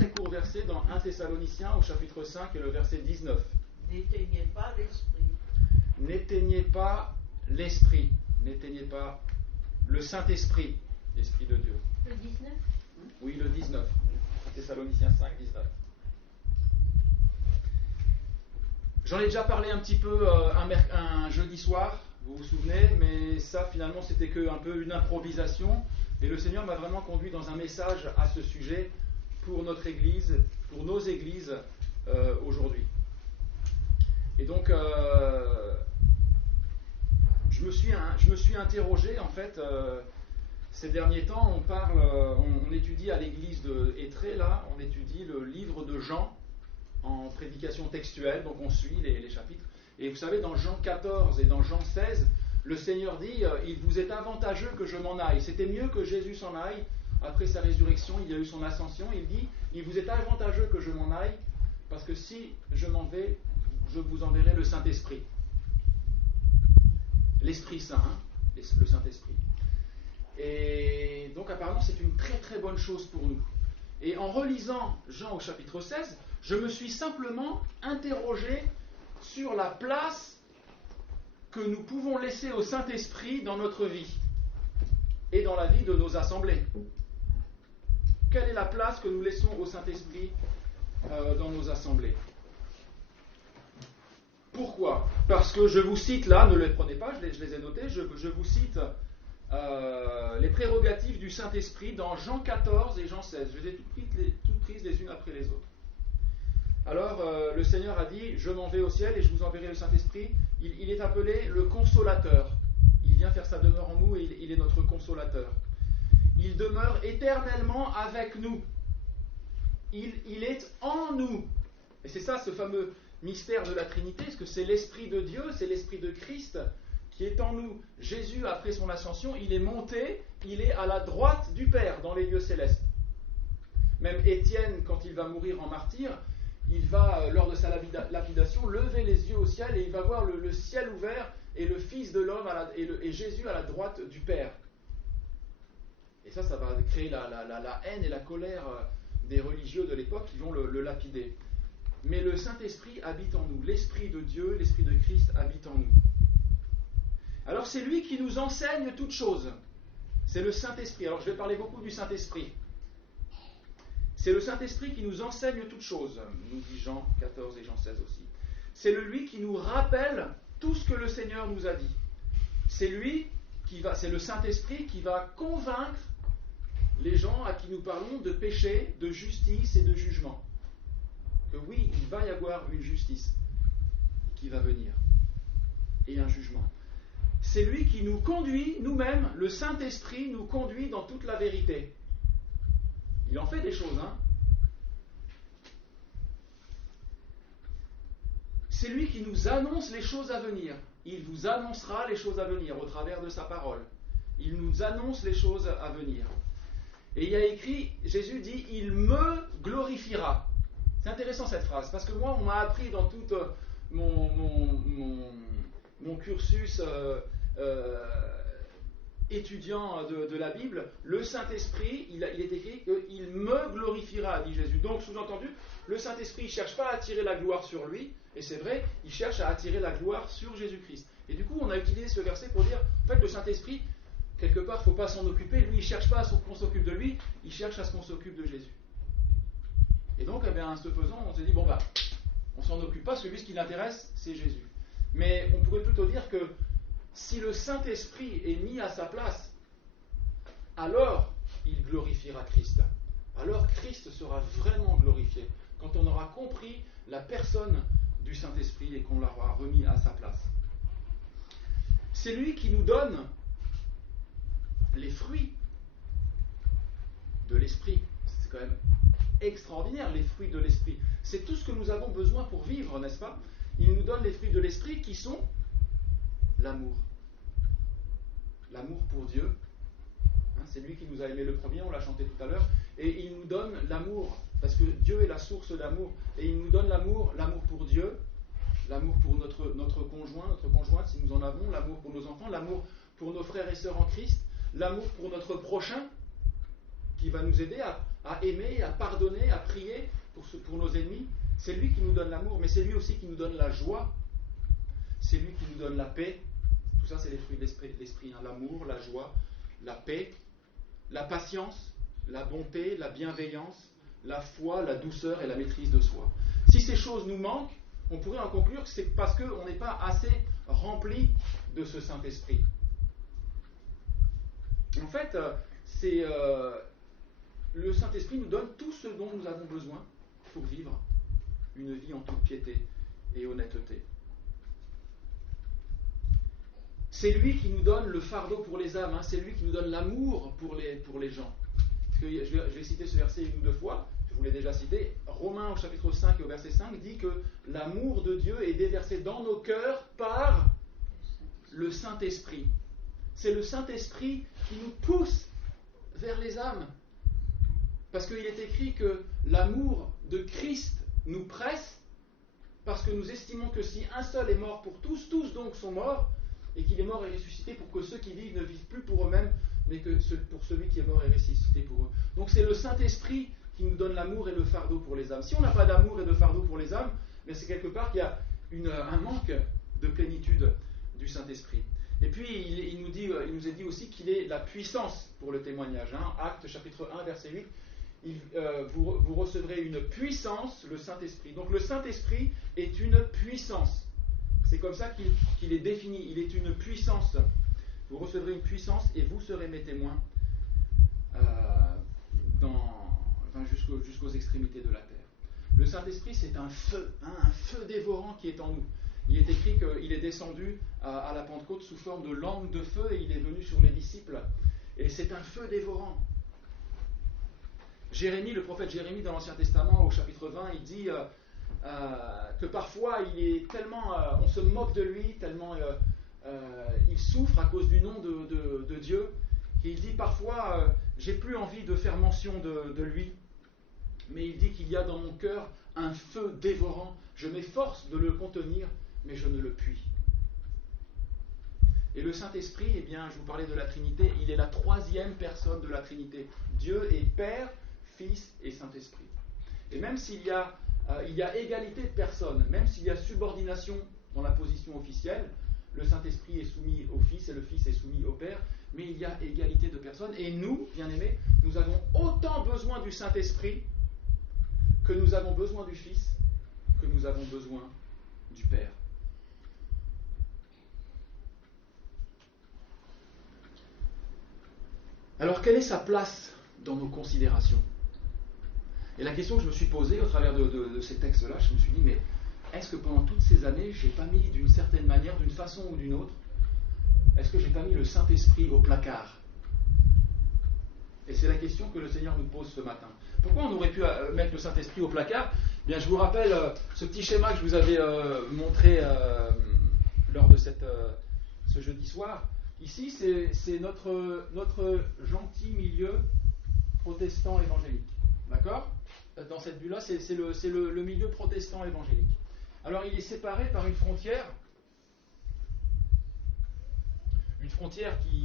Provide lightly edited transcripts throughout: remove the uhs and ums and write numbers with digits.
très court verset dans 1 Thessaloniciens au chapitre 5 et le verset 19. N'éteignez pas l'esprit. N'éteignez pas l'esprit, n'éteignez pas le Saint-Esprit, l'Esprit de Dieu. Le 19 ? Oui, le 19. 1 Thessaloniciens 5, 19. J'en ai déjà parlé un petit peu un jeudi soir, vous vous souvenez, mais ça finalement c'était un peu une improvisation. Et le Seigneur m'a vraiment conduit dans un message à ce sujet pour notre Église, pour nos Églises aujourd'hui. Et donc, je me suis interrogé, en fait, ces derniers temps, on étudie à l'église de Étré, là, on étudie le livre de Jean en prédication textuelle, donc on suit les chapitres. Et vous savez, dans Jean 14 et dans Jean 16, le Seigneur dit « Il vous est avantageux que je m'en aille ». C'était mieux que Jésus s'en aille. Après sa résurrection, il y a eu son ascension. Il dit « Il vous est avantageux que je m'en aille, parce que si je m'en vais, je vous enverrai le Saint-Esprit. » L'Esprit Saint, hein, le Saint-Esprit. Et donc apparemment c'est une très très bonne chose pour nous. Et en relisant Jean au chapitre 16, je me suis simplement interrogé sur la place que nous pouvons laisser au Saint-Esprit dans notre vie et dans la vie de nos assemblées. Quelle est la place que nous laissons au Saint-Esprit dans nos assemblées? Pourquoi? Parce que je vous cite là, ne les prenez pas, je les ai notés, je vous cite les prérogatives du Saint-Esprit dans Jean 14 et Jean 16. Je les ai toutes prises les unes après les autres. Alors, le Seigneur a dit, je m'en vais au ciel et je vous enverrai le Saint-Esprit. Il est appelé le Consolateur. Il vient faire sa demeure en nous et il est notre Consolateur. Il demeure éternellement avec nous. Il est en nous. Et c'est ça, ce fameux mystère de la Trinité, parce que c'est l'Esprit de Dieu, c'est l'Esprit de Christ qui est en nous. Jésus, après son ascension, il est monté, il est à la droite du Père dans les lieux célestes. Même Étienne, quand il va mourir en martyr, il va, lors de sa lapidation, lever les yeux au ciel et il va voir le ciel ouvert et le Fils de l'homme et Jésus à la droite du Père. Et ça va créer la haine et la colère des religieux de l'époque qui vont le lapider. Mais le Saint-Esprit habite en nous. L'Esprit de Dieu, l'Esprit de Christ habite en nous. Alors c'est lui qui nous enseigne toutes choses. C'est le Saint-Esprit. Alors je vais parler beaucoup du Saint-Esprit. C'est le Saint-Esprit qui nous enseigne toutes choses, nous dit Jean 14 et Jean 16 aussi. C'est lui qui nous rappelle tout ce que le Seigneur nous a dit. C'est le Saint-Esprit qui va convaincre les gens à qui nous parlons de péché, de justice et de jugement. Que oui, il va y avoir une justice qui va venir et un jugement. C'est lui qui nous conduit, nous-mêmes, le Saint-Esprit nous conduit dans toute la vérité. Il en fait des choses, hein. C'est lui qui nous annonce les choses à venir. Il vous annoncera les choses à venir au travers de sa parole. Il nous annonce les choses à venir. Et il y a écrit, Jésus dit, il me glorifiera. C'est intéressant cette phrase, parce que moi, on m'a appris dans tout mon cursus étudiant de la Bible, le Saint-Esprit, il est écrit qu'il me glorifiera, dit Jésus. Donc, sous-entendu, le Saint-Esprit ne cherche pas à attirer la gloire sur lui, et c'est vrai, il cherche à attirer la gloire sur Jésus-Christ. Et du coup, on a utilisé ce verset pour dire, en fait, le Saint-Esprit, quelque part, il ne faut pas s'en occuper, lui, il ne cherche pas à ce qu'on s'occupe de lui, il cherche à ce qu'on s'occupe de Jésus. Et donc, eh bien, ce faisant, on s'est dit, on s'en occupe pas, celui ce qui l'intéresse, c'est Jésus. Mais on pourrait plutôt dire que si le Saint-Esprit est mis à sa place, alors il glorifiera Christ. Alors Christ sera vraiment glorifié, quand on aura compris la personne du Saint-Esprit et qu'on l'aura remis à sa place. C'est lui qui nous donne les fruits de l'Esprit. C'est quand même extraordinaire, les fruits de l'Esprit. C'est tout ce que nous avons besoin pour vivre, n'est-ce pas? Il nous donne les fruits de l'Esprit qui sont l'amour. L'amour pour Dieu. C'est lui qui nous a aimés le premier, on l'a chanté tout à l'heure. Et il nous donne l'amour, parce que Dieu est la source d'amour. Et il nous donne l'amour pour Dieu, l'amour pour notre conjoint, notre conjointe, si nous en avons, l'amour pour nos enfants, l'amour pour nos frères et sœurs en Christ, l'amour pour notre prochain, qui va nous aider à aimer, à pardonner, à prier pour nos ennemis, c'est lui qui nous donne l'amour, mais c'est lui aussi qui nous donne la joie, c'est lui qui nous donne la paix. Tout ça, c'est les fruits de l'esprit, hein. L'amour, la joie, la paix, la patience, la bonté, la bienveillance, la foi, la douceur et la maîtrise de soi. Si ces choses nous manquent, on pourrait en conclure que c'est parce qu'on n'est pas assez rempli de ce Saint-Esprit. En fait, le Saint-Esprit nous donne tout ce dont nous avons besoin pour vivre une vie en toute piété et honnêteté. C'est lui qui nous donne le fardeau pour les âmes, hein. C'est lui qui nous donne l'amour pour les gens. Parce que je vais citer ce verset une ou deux fois, je vous l'ai déjà cité. Romains au chapitre 5 et au verset 5 dit que l'amour de Dieu est déversé dans nos cœurs par le Saint-Esprit. C'est le Saint-Esprit qui nous pousse vers les âmes. Parce qu'il est écrit que l'amour de Christ nous presse, parce que nous estimons que si un seul est mort pour tous, tous donc sont morts, et qu'il est mort et ressuscité pour que ceux qui vivent ne vivent plus pour eux-mêmes, mais que pour celui qui est mort et ressuscité pour eux. Donc c'est le Saint-Esprit qui nous donne l'amour et le fardeau pour les âmes. Si on n'a pas d'amour et de fardeau pour les âmes, mais c'est quelque part qu'il y a un manque de plénitude du Saint-Esprit. Et puis il nous est dit aussi qu'il est la puissance pour le témoignage. Hein. Actes chapitre 1 verset 8, vous recevrez une puissance, le Saint-Esprit. Donc le Saint-Esprit est une puissance. C'est comme ça qu'il est défini. Il est une puissance. Vous recevrez une puissance et vous serez mes témoins jusqu'aux extrémités de la terre. Le Saint-Esprit, c'est un feu dévorant qui est en nous. Il est écrit qu'il est descendu à la Pentecôte sous forme de langue de feu et il est venu sur les disciples. Et c'est un feu dévorant. Le prophète Jérémie dans l'Ancien Testament, au chapitre 20, il dit que parfois on se moque de lui, tellement il souffre à cause du nom de Dieu, qu'il dit parfois j'ai plus envie de faire mention de lui, mais il dit qu'il y a dans mon cœur un feu dévorant, je m'efforce de le contenir, mais je ne le puis. Et le Saint-Esprit, eh bien, je vous parlais de la Trinité, il est la troisième personne de la Trinité. Dieu est Père, Fils et Saint-Esprit. Et même s'il y a égalité de personnes, même s'il y a subordination dans la position officielle, le Saint-Esprit est soumis au Fils et le Fils est soumis au Père, mais il y a égalité de personnes. Et nous, bien-aimés, nous avons autant besoin du Saint-Esprit que nous avons besoin du Fils, que nous avons besoin du Père. Alors, quelle est sa place dans nos considérations ? Et la question que je me suis posée au travers de ces textes-là, je me suis dit, mais est-ce que pendant toutes ces années, je n'ai pas mis d'une certaine manière, d'une façon ou d'une autre, est-ce que je n'ai pas mis le Saint-Esprit au placard ? Et c'est la question que le Seigneur nous pose ce matin. Pourquoi on aurait pu mettre le Saint-Esprit au placard ? Eh bien, je vous rappelle ce petit schéma que je vous avais montré lors de ce jeudi soir. Ici, c'est notre gentil milieu protestant évangélique. D'accord ? Dans cette vue-là, c'est le milieu protestant évangélique. Alors, il est séparé par une frontière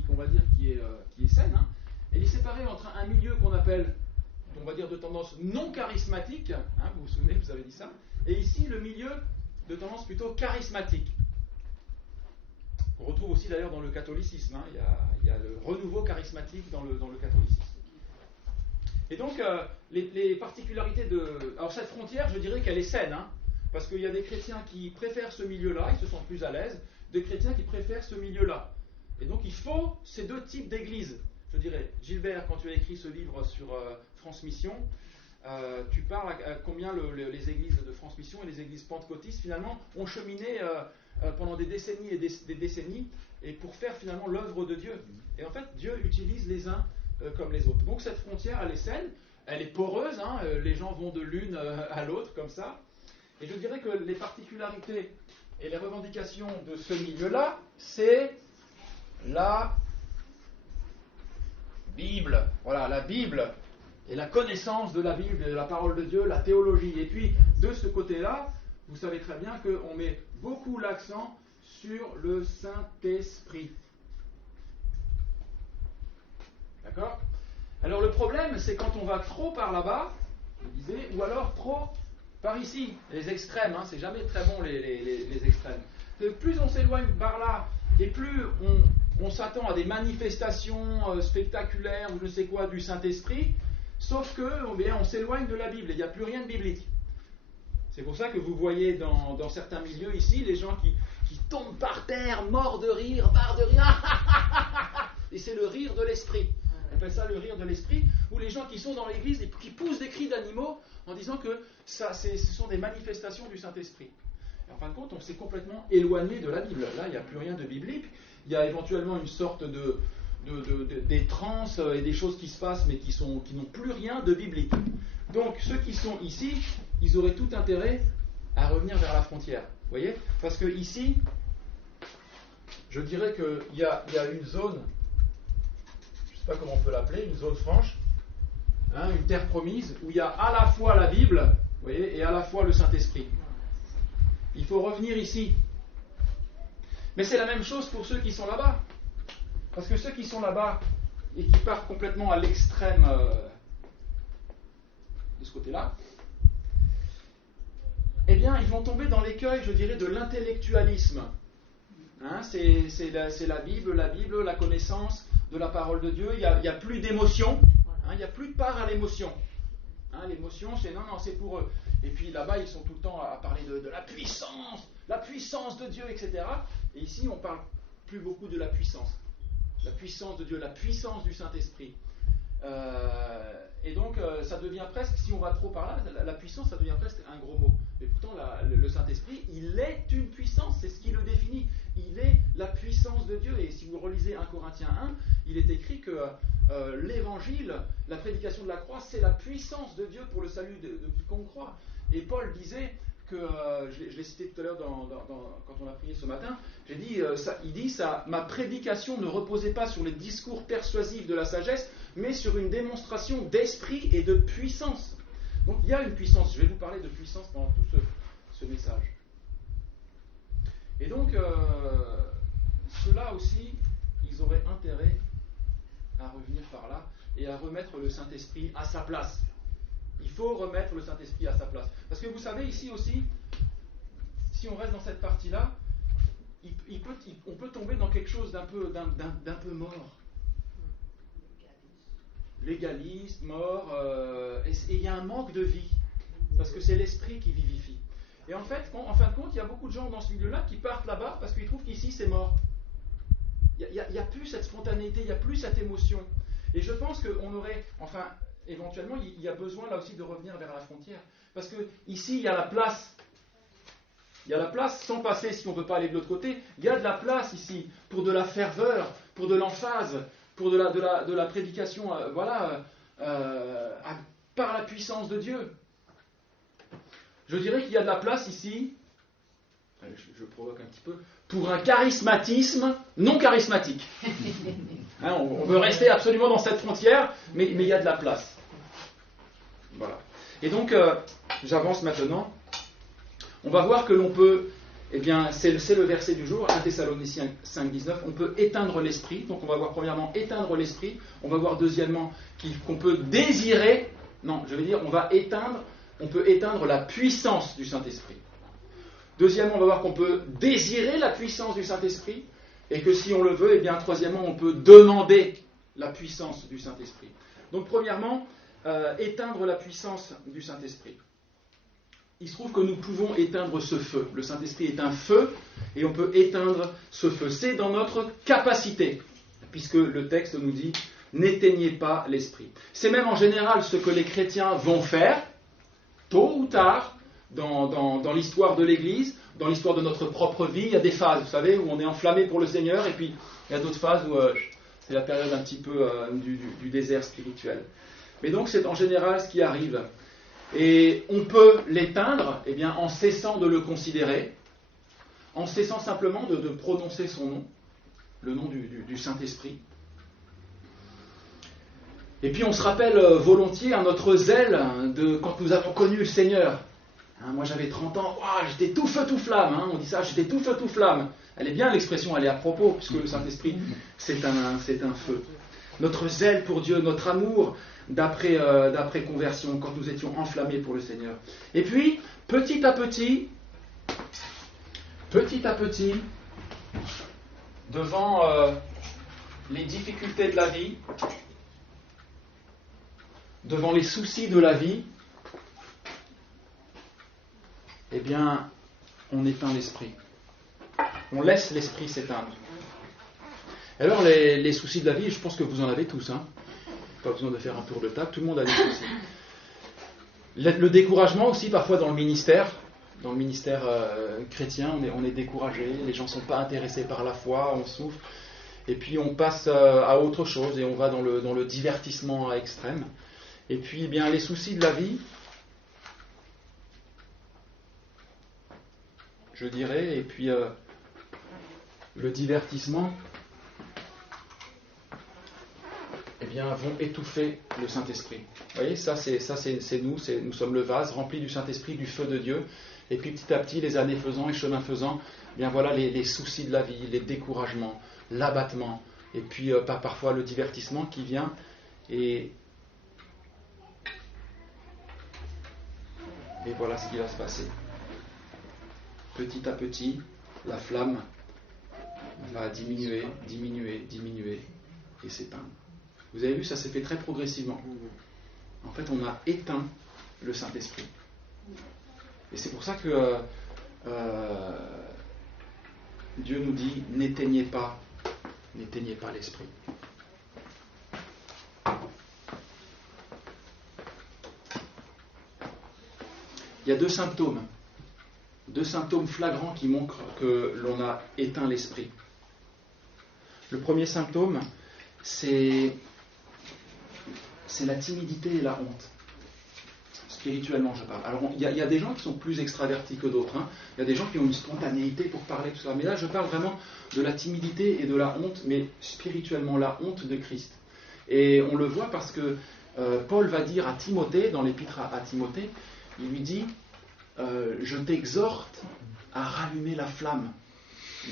qu'on va dire qui est saine. Hein. Il est séparé entre un milieu qu'on appelle, on va dire, de tendance non charismatique. Hein, vous vous souvenez, vous avez dit ça. Et ici, le milieu de tendance plutôt charismatique. On retrouve aussi d'ailleurs dans le catholicisme. Hein, il y a le renouveau charismatique dans le catholicisme. Et donc, les particularités Alors, cette frontière, je dirais qu'elle est saine, hein, parce qu'il y a des chrétiens qui préfèrent ce milieu-là, ils se sentent plus à l'aise, des chrétiens qui préfèrent ce milieu-là. Et donc, il faut ces deux types d'églises. Je dirais, Gilbert, quand tu as écrit ce livre sur France Mission, tu parles à combien les églises de France Mission et les églises pentecôtistes, finalement, ont cheminé pendant des décennies et des décennies, et pour faire finalement l'œuvre de Dieu. Et en fait, Dieu utilise les uns comme les autres. Donc cette frontière, elle est saine, elle est poreuse, hein, les gens vont de l'une à l'autre comme ça. Et je dirais que les particularités et les revendications de ce milieu-là, c'est la Bible. Voilà, la Bible et la connaissance de la Bible et de la parole de Dieu, la théologie. Et puis, de ce côté-là, vous savez très bien qu'on met beaucoup l'accent sur le Saint-Esprit. D'accord ? Alors le problème, c'est quand on va trop par là-bas, je disais, ou alors trop par ici, les extrêmes, hein, c'est jamais très bon les extrêmes. Plus on s'éloigne par là, et plus on s'attend à des manifestations spectaculaires ou je ne sais quoi du Saint-Esprit, sauf que on s'éloigne de la Bible, et il n'y a plus rien de biblique. C'est pour ça que vous voyez dans certains milieux ici, les gens qui tombent par terre, morts de rire, et c'est le rire de l'esprit. On appelle ça le rire de l'esprit, où les gens qui sont dans l'église et qui poussent des cris d'animaux en disant que ce sont des manifestations du Saint-Esprit. Et en fin de compte, on s'est complètement éloigné de la Bible. Là, il n'y a plus rien de biblique. Il y a éventuellement une sorte des transes et des choses qui se passent, mais qui n'ont plus rien de biblique. Donc, ceux qui sont ici, ils auraient tout intérêt à revenir vers la frontière. Vous voyez ? Parce que ici, je dirais qu'il y a une zone, je ne sais pas comment on peut l'appeler, une zone franche, hein, une terre promise, où il y a à la fois la Bible, vous voyez, et à la fois le Saint-Esprit. Il faut revenir ici. Mais c'est la même chose pour ceux qui sont là-bas. Parce que ceux qui sont là-bas et qui partent complètement à l'extrême de ce côté-là, eh bien, ils vont tomber dans l'écueil, je dirais, de l'intellectualisme. Hein, c'est la Bible, la connaissance de la parole de Dieu. Il n'y a plus d'émotion. Hein, il n'y a plus de part à l'émotion. Hein, l'émotion, c'est non, c'est pour eux. Et puis là-bas, ils sont tout le temps à parler de la puissance de Dieu, etc. Et ici, on ne parle plus beaucoup de la puissance de Dieu, la puissance du Saint-Esprit. Et donc, ça devient presque, si on va trop par là, la puissance, ça devient presque un gros mot. Mais pourtant, le Saint-Esprit, il est une puissance, c'est ce qui le définit. Il est la puissance de Dieu. Et si vous relisez 1 Corinthiens 1, il est écrit que l'évangile, la prédication de la croix, c'est la puissance de Dieu pour le salut de quiconque croit. Et Paul disait que, je l'ai cité tout à l'heure quand on a prié ce matin, il dit ma prédication ne reposait pas sur les discours persuasifs de la sagesse, mais sur une démonstration d'esprit et de puissance. Donc il y a une puissance, je vais vous parler de puissance pendant tout ce message. Et donc, ceux-là aussi, ils auraient intérêt à revenir par là et à remettre le Saint-Esprit à sa place. Il faut remettre le Saint-Esprit à sa place. Parce que vous savez, ici aussi, si on reste dans cette partie-là, on peut tomber dans quelque chose d'un peu mort. Légaliste, mort, et il y a un manque de vie. Parce que c'est l'Esprit qui vivifie. Et en fait, en fin de compte, il y a beaucoup de gens dans ce milieu-là qui partent là-bas parce qu'ils trouvent qu'ici c'est mort. Il n'y a plus cette spontanéité, il n'y a plus cette émotion. Et je pense qu'on aurait, éventuellement, il y a besoin là aussi de revenir vers la frontière. Parce que ici, il y a la place. Il y a la place sans passer, si on ne veut pas aller de l'autre côté. Il y a de la place ici pour de la ferveur, pour de l'emphase, pour de la prédication, par la puissance de Dieu. Je dirais qu'il y a de la place ici, je provoque un petit peu, pour un charismatisme non charismatique. Hein, on veut rester absolument dans cette frontière, mais il y a de la place. Voilà. Et donc, j'avance maintenant. On va voir que l'on peut, c'est le verset du jour, 1 Thessaloniciens 5,19, on peut éteindre l'esprit. Donc on va voir premièrement éteindre l'esprit. On va voir deuxièmement qu'on peut désirer, on peut éteindre la puissance du Saint-Esprit. Deuxièmement, on va voir qu'on peut désirer la puissance du Saint-Esprit, et que si on le veut, troisièmement, on peut demander la puissance du Saint-Esprit. Donc premièrement, éteindre la puissance du Saint-Esprit. Il se trouve que nous pouvons éteindre ce feu. Le Saint-Esprit est un feu, et on peut éteindre ce feu. C'est dans notre capacité, puisque le texte nous dit « n'éteignez pas l'Esprit ». C'est même en général ce que les chrétiens vont faire, tôt ou tard, dans l'histoire de l'Église, dans l'histoire de notre propre vie. Il y a des phases, vous savez, où on est enflammé pour le Seigneur, et puis il y a d'autres phases où c'est la période un petit peu du désert spirituel. Mais donc c'est en général ce qui arrive. Et on peut l'éteindre en cessant de le considérer, en cessant simplement de prononcer son nom, le nom du Saint-Esprit. Et puis on se rappelle volontiers notre zèle de quand nous avons connu le Seigneur. Moi j'avais 30 ans, j'étais tout feu tout flamme, on dit ça, j'étais tout feu tout flamme. Elle est bien l'expression, elle est à propos, puisque le Saint-Esprit c'est un feu. notre zèle pour Dieu, notre amour d'après conversion, quand nous étions enflammés pour le Seigneur. Et puis, petit à petit, devant les difficultés de la vie, devant les soucis de la vie, eh bien, on éteint l'esprit. On laisse l'esprit s'éteindre. Alors, les soucis de la vie, je pense que vous en avez tous, hein. Pas besoin de faire un tour de table, tout le monde a des soucis. Le découragement aussi, parfois dans le ministère chrétien, on est découragé, les gens ne sont pas intéressés par la foi, on souffre, et puis on passe à autre chose, et on va dans le divertissement à extrême. Et puis, eh bien, les soucis de la vie, je dirais, et puis le divertissement, eh bien, vont étouffer le Saint-Esprit. Vous voyez, ça c'est nous sommes le vase rempli du Saint-Esprit, du feu de Dieu. Et puis petit à petit, les années faisant et chemin faisant, eh bien voilà les soucis de la vie, les découragements, l'abattement, et puis parfois le divertissement qui vient. Et voilà ce qui va se passer. Petit à petit, la flamme va diminuer et s'éteindre. Vous avez vu, ça s'est fait très progressivement. En fait, on a éteint le Saint-Esprit. Et c'est pour ça que Dieu nous dit, n'éteignez pas l'Esprit. Il y a deux symptômes flagrants qui montrent que l'on a éteint l'Esprit. Le premier symptôme, c'est la timidité et la honte. Spirituellement, je parle. Alors, il y a des gens qui sont plus extravertis que d'autres. Hein. Il y a des gens qui ont une spontanéité pour parler, tout ça. Mais là, je parle vraiment de la timidité et de la honte, mais spirituellement, la honte de Christ. Et on le voit parce que Paul va dire à Timothée, dans l'épître à Timothée, il lui dit je t'exhorte à rallumer la flamme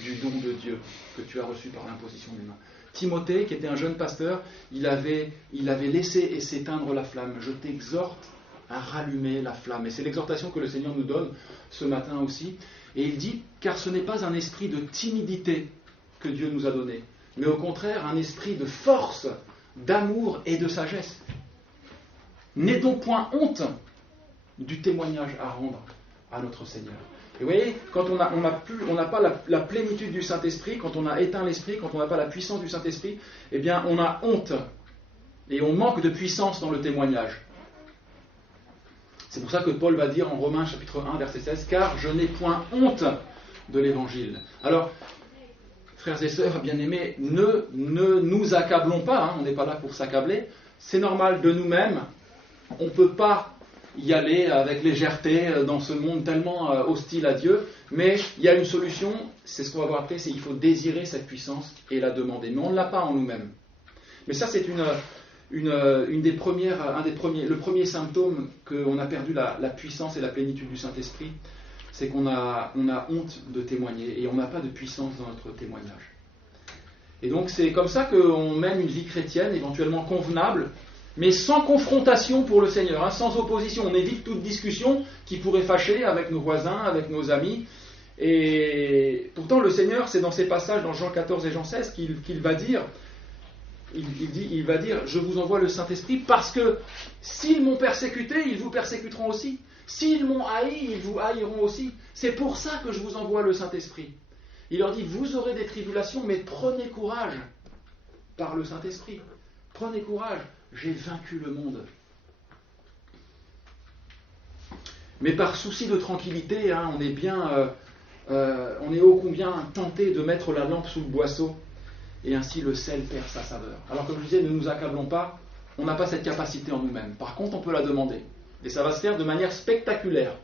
du don de Dieu que tu as reçu par l'imposition des mains. Timothée, qui était un jeune pasteur, il avait laissé s'éteindre la flamme. Je t'exhorte à rallumer la flamme. Et c'est l'exhortation que le Seigneur nous donne ce matin aussi. Et il dit, car ce n'est pas un esprit de timidité que Dieu nous a donné, mais au contraire un esprit de force, d'amour et de sagesse. N'aie donc point honte du témoignage à rendre à notre Seigneur. Et vous voyez, quand on n'a pas la plénitude du Saint-Esprit, quand on a éteint l'Esprit, quand on n'a pas la puissance du Saint-Esprit, eh bien on a honte. Et on manque de puissance dans le témoignage. C'est pour ça que Paul va dire en Romains chapitre 1, verset 16, « Car je n'ai point honte de l'Évangile. » Alors, frères et sœurs bien-aimés, ne nous accablons pas, hein, on n'est pas là pour s'accabler. C'est normal de nous-mêmes, on ne peut pas y aller avec légèreté dans ce monde tellement hostile à Dieu, mais il y a une solution, c'est ce qu'on va voir après, c'est qu'il faut désirer cette puissance et la demander. Mais on ne l'a pas en nous-mêmes. Mais ça, c'est le premier symptôme qu'on a perdu la puissance et la plénitude du Saint-Esprit, c'est qu'on a honte de témoigner et on n'a pas de puissance dans notre témoignage. Et donc c'est comme ça qu'on mène une vie chrétienne éventuellement convenable, mais sans confrontation pour le Seigneur, hein, sans opposition. On évite toute discussion qui pourrait fâcher avec nos voisins, avec nos amis. Et pourtant le Seigneur, c'est dans ces passages dans Jean 14 et Jean 16 qu'il va dire, il va dire, je vous envoie le Saint-Esprit parce que s'ils m'ont persécuté, ils vous persécuteront aussi. S'ils m'ont haï, ils vous haïront aussi. C'est pour ça que je vous envoie le Saint-Esprit. Il leur dit, vous aurez des tribulations, mais prenez courage par le Saint-Esprit. Prenez courage, j'ai vaincu le monde. Mais par souci de tranquillité, hein, on est ô combien tenté de mettre la lampe sous le boisseau, et ainsi le sel perd sa saveur. Alors comme je disais, ne nous accablons pas, on n'a pas cette capacité en nous-mêmes. Par contre, on peut la demander. Et ça va se faire de manière spectaculaire.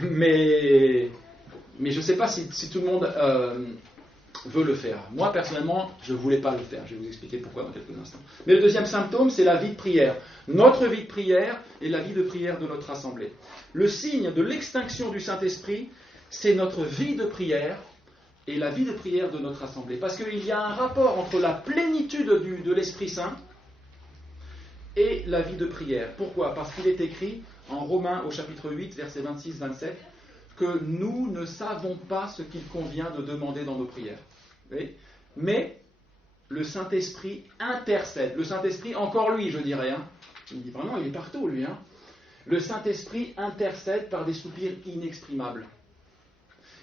Mais je ne sais pas si tout le monde veut le faire. Moi, personnellement, je ne voulais pas le faire. Je vais vous expliquer pourquoi dans quelques instants. Mais le deuxième symptôme, c'est la vie de prière. Notre vie de prière et la vie de prière de notre assemblée. Le signe de l'extinction du Saint-Esprit, c'est notre vie de prière et la vie de prière de notre assemblée. Parce qu'il y a un rapport entre la plénitude de l'Esprit Saint et la vie de prière. Pourquoi ? Parce qu'il est écrit en Romains au chapitre 8, versets 26-27, que nous ne savons pas ce qu'il convient de demander dans nos prières. Oui ? Mais le Saint-Esprit intercède. Le Saint-Esprit, encore lui, je dirais. Vraiment, il est partout, lui. Le Saint-Esprit intercède par des soupirs inexprimables.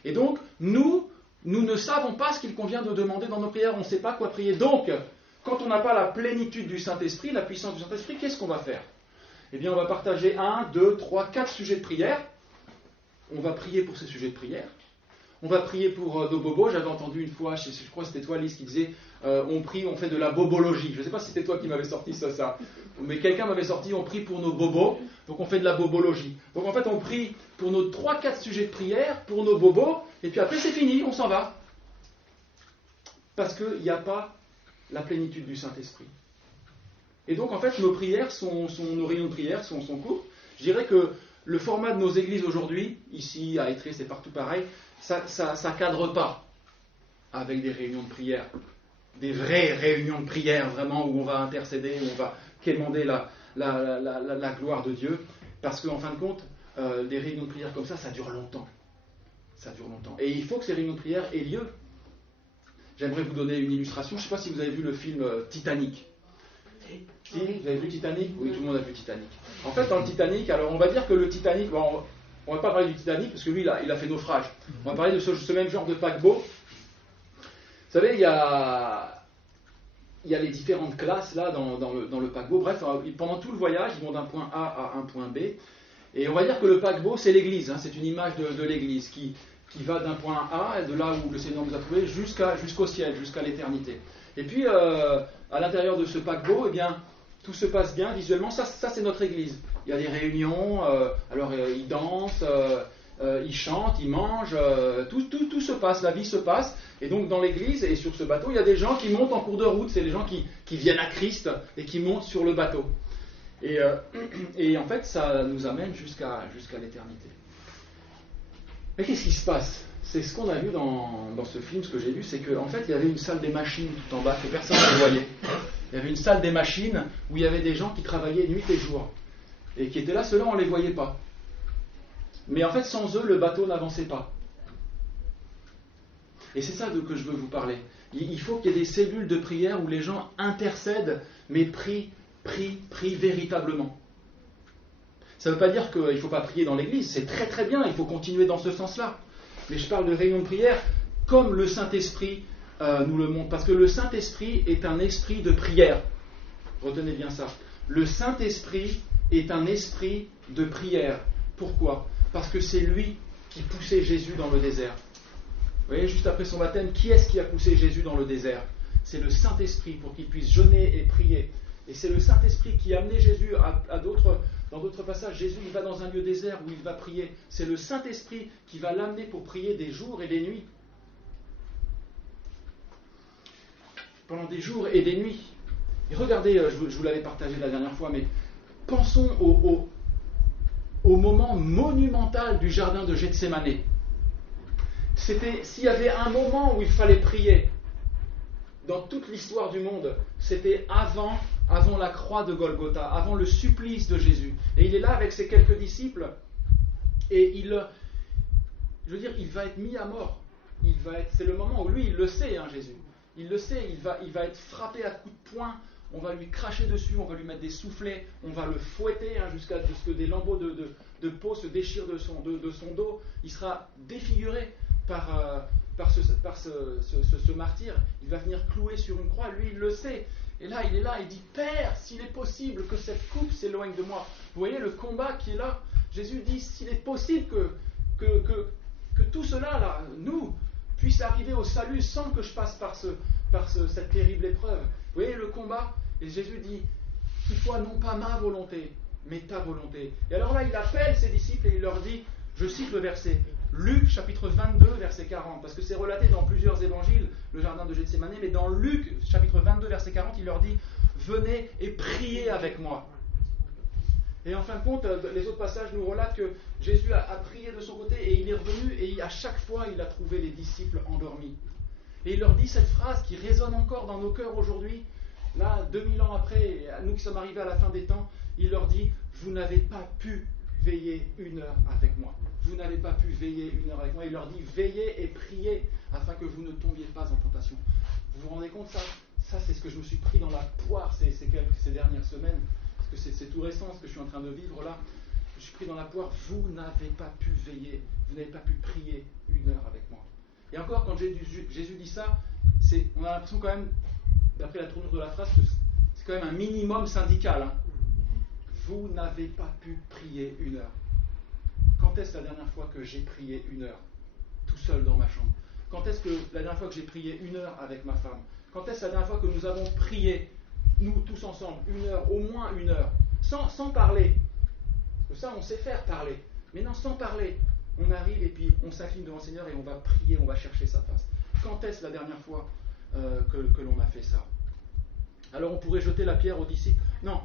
Et donc, nous ne savons pas ce qu'il convient de demander dans nos prières. On ne sait pas quoi prier. Donc, quand on n'a pas la plénitude du Saint-Esprit, la puissance du Saint-Esprit, qu'est-ce qu'on va faire ? Eh bien, on va partager 1, 2, 3, 4 sujets de prière. On va prier pour ces sujets de prière. On va prier pour nos bobos. J'avais entendu une fois, je crois que c'était toi, Lise, qui disait on prie, on fait de la bobologie. Je ne sais pas si c'était toi qui m'avais sorti ça. Mais quelqu'un m'avait sorti on prie pour nos bobos, donc on fait de la bobologie. Donc en fait, on prie pour nos 3-4 sujets de prière, pour nos bobos, et puis après c'est fini, on s'en va. Parce qu'il n'y a pas la plénitude du Saint-Esprit. Et donc en fait, nos prières, nos réunions de prière sont courtes. Je dirais que le format de nos églises aujourd'hui, ici à Étré, c'est partout pareil, ça cadre pas avec des réunions de prière, des vraies réunions de prière vraiment où on va intercéder, où on va quémander la gloire de Dieu, parce qu'en fin de compte, des réunions de prière comme ça dure longtemps. Ça dure longtemps. Et il faut que ces réunions de prière aient lieu. J'aimerais vous donner une illustration. Je ne sais pas si vous avez vu le film Titanic. Si, vous avez vu Titanic ? Oui, tout le monde a vu Titanic. En fait, dans le Titanic, alors on va dire que le Titanic, on ne va pas parler du Titanic parce que lui, il a fait naufrage. On va parler de ce même genre de paquebot. Vous savez, il y a les différentes classes là dans le paquebot. Bref, pendant tout le voyage, ils vont d'un point A à un point B. Et on va dire que le paquebot, c'est l'église. C'est une image de l'église qui va d'un point A, de là où le Seigneur nous a trouvés, jusqu'au ciel, jusqu'à l'éternité. Et puis, à l'intérieur de ce paquebot, eh bien, tout se passe bien visuellement. Ça c'est notre église. Il y a des réunions, ils dansent, ils chantent, ils mangent, tout se passe, la vie se passe. Et donc, dans l'église et sur ce bateau, il y a des gens qui montent en cours de route. C'est les gens qui viennent à Christ et qui montent sur le bateau. Et en fait, ça nous amène jusqu'à l'éternité. Mais qu'est-ce qui se passe ? C'est ce qu'on a vu dans ce film, ce que j'ai vu, c'est qu'en fait, il y avait une salle des machines tout en bas, que personne ne voyait. Il y avait une salle des machines où il y avait des gens qui travaillaient nuit et jour. Et qui étaient là, ceux-là, on ne les voyait pas. Mais en fait, sans eux, le bateau n'avançait pas. Et c'est ça que je veux vous parler. Il faut qu'il y ait des cellules de prière où les gens intercèdent, mais prient véritablement. Ça ne veut pas dire qu'il ne faut pas prier dans l'église, c'est très très bien, il faut continuer dans ce sens-là. Mais je parle de réunion de prière comme le Saint-Esprit nous le montre. Parce que le Saint-Esprit est un esprit de prière. Retenez bien ça. Le Saint-Esprit est un esprit de prière. Pourquoi ? Parce que c'est lui qui poussait Jésus dans le désert. Vous voyez, juste après son baptême, qui est-ce qui a poussé Jésus dans le désert ? C'est le Saint-Esprit pour qu'il puisse jeûner et prier. Et c'est le Saint-Esprit qui a amené Jésus dans d'autres passages. Jésus, il va dans un lieu désert où il va prier. C'est le Saint-Esprit qui va l'amener pour prier des jours et des nuits. Pendant des jours et des nuits. Et regardez, je vous l'avais partagé la dernière fois, mais pensons au moment monumental du jardin de Gethsémané. S'il y avait un moment où il fallait prier, dans toute l'histoire du monde, c'était avant la croix de Golgotha, avant le supplice de Jésus. Et il est là avec ses quelques disciples, et il va être mis à mort. C'est le moment où lui, il le sait, Jésus. Il le sait, il va être frappé à coups de poing, on va lui cracher dessus, on va lui mettre des soufflets, on va le fouetter jusqu'à ce que des lambeaux de peau se déchirent de son dos. Il sera défiguré par ce martyr. Il va venir clouer sur une croix, lui il le sait. Et là il est là, il dit « Père, s'il est possible que cette coupe s'éloigne de moi. » Vous voyez le combat qui est là. Jésus dit « S'il est possible que tout cela, là, nous, puisse arriver au salut sans que je passe par cette terrible épreuve. » Vous voyez le combat. Et Jésus dit « Qu'il soit non pas ma volonté, mais ta volonté. » Et alors là il appelle ses disciples et il leur dit, je cite le verset, Luc chapitre 22 verset 40, parce que c'est relaté dans plusieurs évangiles, le jardin de Gethsémané, mais dans Luc chapitre 22 verset 40, il leur dit « Venez et priez avec moi ». Et en fin de compte, les autres passages nous relatent que Jésus a prié de son côté et il est revenu et à chaque fois, il a trouvé les disciples endormis. Et il leur dit cette phrase qui résonne encore dans nos cœurs aujourd'hui. Là, 2000 ans après, à nous qui sommes arrivés à la fin des temps, il leur dit, vous n'avez pas pu veiller 1 heure avec moi. Vous n'avez pas pu veiller 1 heure avec moi. Il leur dit, veillez et priez afin que vous ne tombiez pas en tentation. Vous vous rendez compte, ça c'est ce que je me suis pris dans la poire ces dernières semaines, parce que c'est tout récent ce que je suis en train de vivre là. Je me suis pris dans la poire, vous n'avez pas pu veiller, vous n'avez pas pu prier 1 heure avec moi. Et encore, quand Jésus dit ça, on a l'impression quand même, d'après la tournure de la phrase, que c'est quand même un minimum syndical. Hein. Vous n'avez pas pu prier 1 heure. Quand est-ce la dernière fois que j'ai prié 1 heure, tout seul dans ma chambre? Quand est-ce que la dernière fois que j'ai prié 1 heure avec ma femme? Quand est-ce la dernière fois que nous avons prié, nous tous ensemble, 1 heure, au moins 1 heure, sans parler? Parce que ça, on sait faire parler. Mais non, sans parler. On arrive et puis on s'incline devant le Seigneur et on va prier, on va chercher sa face. Quand est-ce la dernière fois que l'on a fait ça? Alors on pourrait jeter la pierre aux disciples. Non,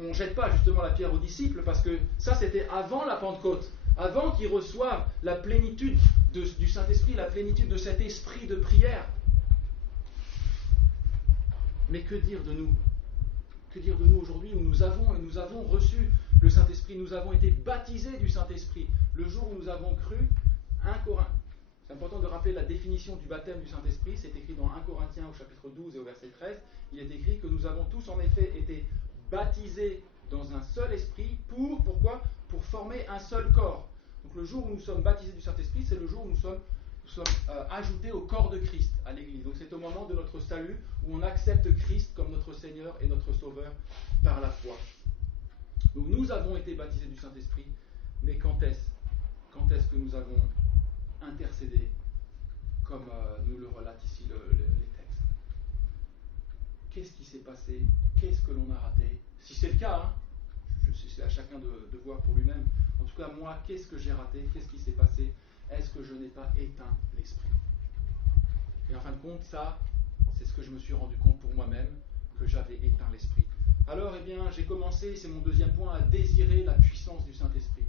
on ne jette pas justement la pierre aux disciples parce que ça c'était avant la Pentecôte, avant qu'ils reçoivent la plénitude du Saint-Esprit, la plénitude de cet esprit de prière. Mais que dire de nous? Que dire de nous aujourd'hui où nous avons reçu le Saint-Esprit, nous avons été baptisés du Saint-Esprit le jour où nous avons cru? 1 Corinthiens. C'est important de rappeler la définition du baptême du Saint-Esprit. C'est écrit dans 1 Corinthiens au chapitre 12 et au verset 13. Il est écrit que nous avons tous en effet été baptisés dans un seul esprit. Pourquoi? Pour former un seul corps. Donc le jour où nous sommes baptisés du Saint-Esprit, c'est le jour où nous sommes ajoutés au corps de Christ, à l'Église. Donc c'est au moment de notre salut où on accepte Christ comme notre Seigneur et notre Sauveur par la foi. Donc nous avons été baptisés du Saint-Esprit, mais quand est-ce que nous avons intercédé comme nous le relatent ici les textes? Qu'est-ce qui s'est passé? Qu'est-ce que l'on a raté? Si c'est le cas, c'est à chacun de voir pour lui-même. En tout cas, moi, qu'est-ce que j'ai raté? Qu'est-ce qui s'est passé? Est-ce que je n'ai pas éteint l'esprit? Et en fin de compte, ça, c'est ce que je me suis rendu compte pour moi-même, que j'avais éteint l'esprit. Alors, eh bien, j'ai commencé, c'est mon deuxième point, à désirer la puissance du Saint-Esprit.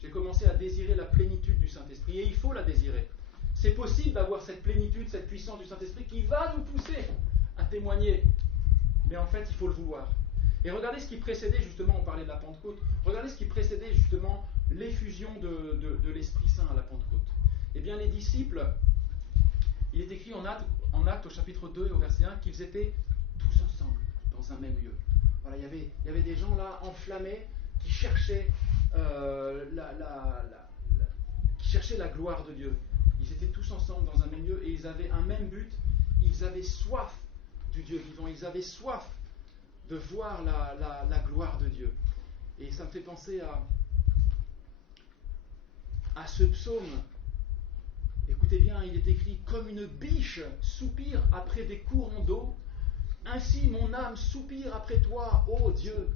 J'ai commencé à désirer la plénitude du Saint-Esprit, et il faut la désirer. C'est possible d'avoir cette plénitude, cette puissance du Saint-Esprit qui va nous pousser à témoigner. Mais en fait, il faut le vouloir. Et regardez ce qui précédait justement, on parlait de la Pentecôte, regardez ce qui précédait justement l'effusion de l'Esprit Saint à la Pentecôte. Eh bien, les disciples, il est écrit en Actes au chapitre 2 et au verset 1 qu'ils étaient tous ensemble dans un même lieu. Voilà, il y avait des gens là enflammés qui cherchaient qui cherchaient la gloire de Dieu. Ils étaient tous ensemble dans un même lieu et ils avaient un même but. Ils avaient soif du Dieu vivant. Ils avaient soif de voir la gloire de Dieu. Et ça me fait penser à ce psaume. Écoutez bien, il est écrit « Comme une biche soupire après des courants d'eau, ainsi mon âme soupire après toi, ô Dieu. »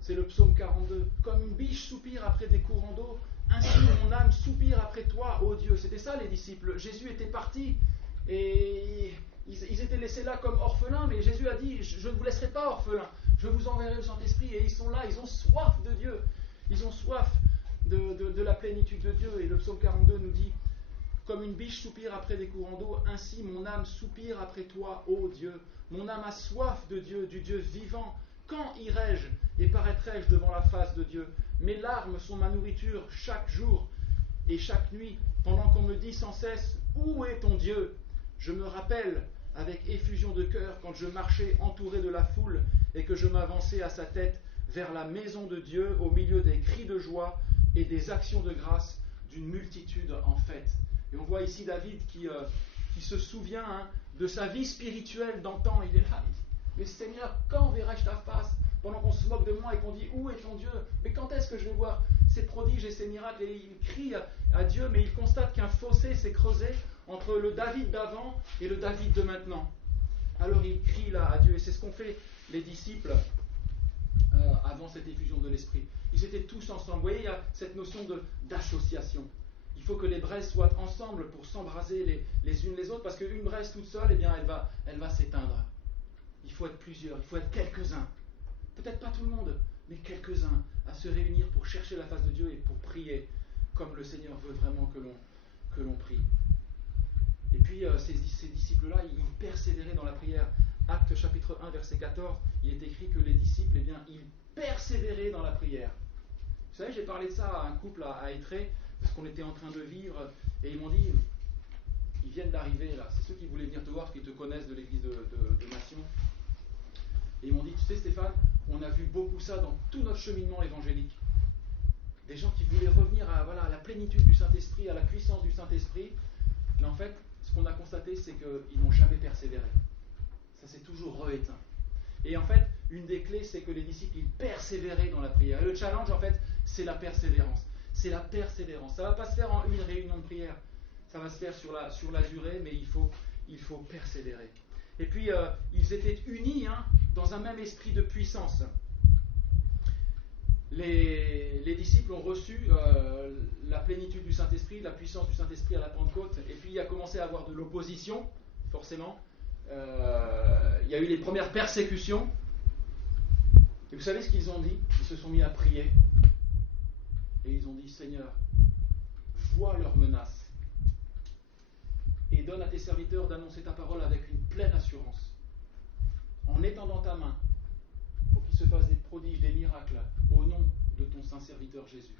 C'est le psaume 42. « Comme une biche soupire après des courants d'eau, ainsi mon âme soupire après toi, ô Dieu. » C'était ça les disciples. Jésus était parti et ils étaient laissés là comme orphelins, mais Jésus a dit « Je ne vous laisserai pas orphelins, je vous enverrai le Saint-Esprit. » Et ils sont là, ils ont soif de Dieu. Ils ont soif de la plénitude de Dieu. Et le psaume 42 nous dit « Comme une biche soupire après des courants d'eau, ainsi mon âme soupire après toi, ô Dieu. Mon âme a soif de Dieu, du Dieu vivant. Quand irai-je et paraîtrai-je devant la face de Dieu? Mes larmes sont ma nourriture chaque jour et chaque nuit, pendant qu'on me dit sans cesse « Où est ton Dieu ?» Je me rappelle avec effusion de cœur quand je marchais entouré de la foule et que je m'avançais à sa tête vers la maison de Dieu au milieu des cris de joie et des actions de grâce d'une multitude en fête. Et on voit ici David qui se souvient de sa vie spirituelle d'antan. Il est là, il dit « Mais Seigneur, quand verrai-je ta face ?» Pendant qu'on se moque de moi et qu'on dit « Où est ton Dieu ?» Mais quand est-ce que je vais voir ces prodiges et ces miracles? Et il crie à Dieu, mais il constate qu'un fossé s'est creusé entre le David d'avant et le David de maintenant. Alors il crie là à Dieu, et c'est ce qu'ont fait les disciples avant cette effusion de l'Esprit. Ils étaient tous ensemble. Vous voyez, il y a cette notion d'association. Il faut que les braises soient ensemble pour s'embraser les unes les autres, parce qu'une braise toute seule, eh bien, elle va s'éteindre. Il faut être plusieurs, il faut être quelques-uns. Peut-être pas tout le monde, mais quelques-uns à se réunir pour chercher la face de Dieu et pour prier comme le Seigneur veut vraiment que que l'on prie. Et puis ces disciples-là, ils persévéraient dans la prière. Actes chapitre 1, verset 14, il est écrit que les disciples, ils persévéraient dans la prière. Vous savez, j'ai parlé de ça à un couple à Étré, de ce qu'on était en train de vivre, et ils m'ont dit, ils viennent d'arriver là, c'est ceux qui voulaient venir te voir, qui te connaissent de l'église de Nation. Et ils m'ont dit, tu sais Stéphane, on a vu beaucoup ça dans tout notre cheminement évangélique. Des gens qui voulaient revenir à la plénitude du Saint-Esprit, à la puissance du Saint-Esprit, mais en fait, ce qu'on a constaté, c'est qu'ils n'ont jamais persévéré. Ça s'est toujours rééteint. Et en fait, une des clés, c'est que les disciples, ils persévéraient dans la prière. Et le challenge, en fait, c'est la persévérance. C'est la persévérance. Ça ne va pas se faire en une réunion de prière. Ça va se faire sur la durée, mais il faut persévérer. Et puis, ils étaient unis dans un même esprit de puissance. Les disciples ont reçu la plénitude du Saint-Esprit, la puissance du Saint-Esprit à la Pentecôte, et puis il a commencé à avoir de l'opposition, forcément. Il y a eu les premières persécutions. Et vous savez ce qu'ils ont dit? Ils se sont mis à prier. Et ils ont dit, Seigneur, vois leurs menaces. Et donne à tes serviteurs d'annoncer ta parole avec une pleine assurance. En étendant ta main, pour qu'ils se fassent des prodiges, des miracles, au nom de ton saint serviteur Jésus.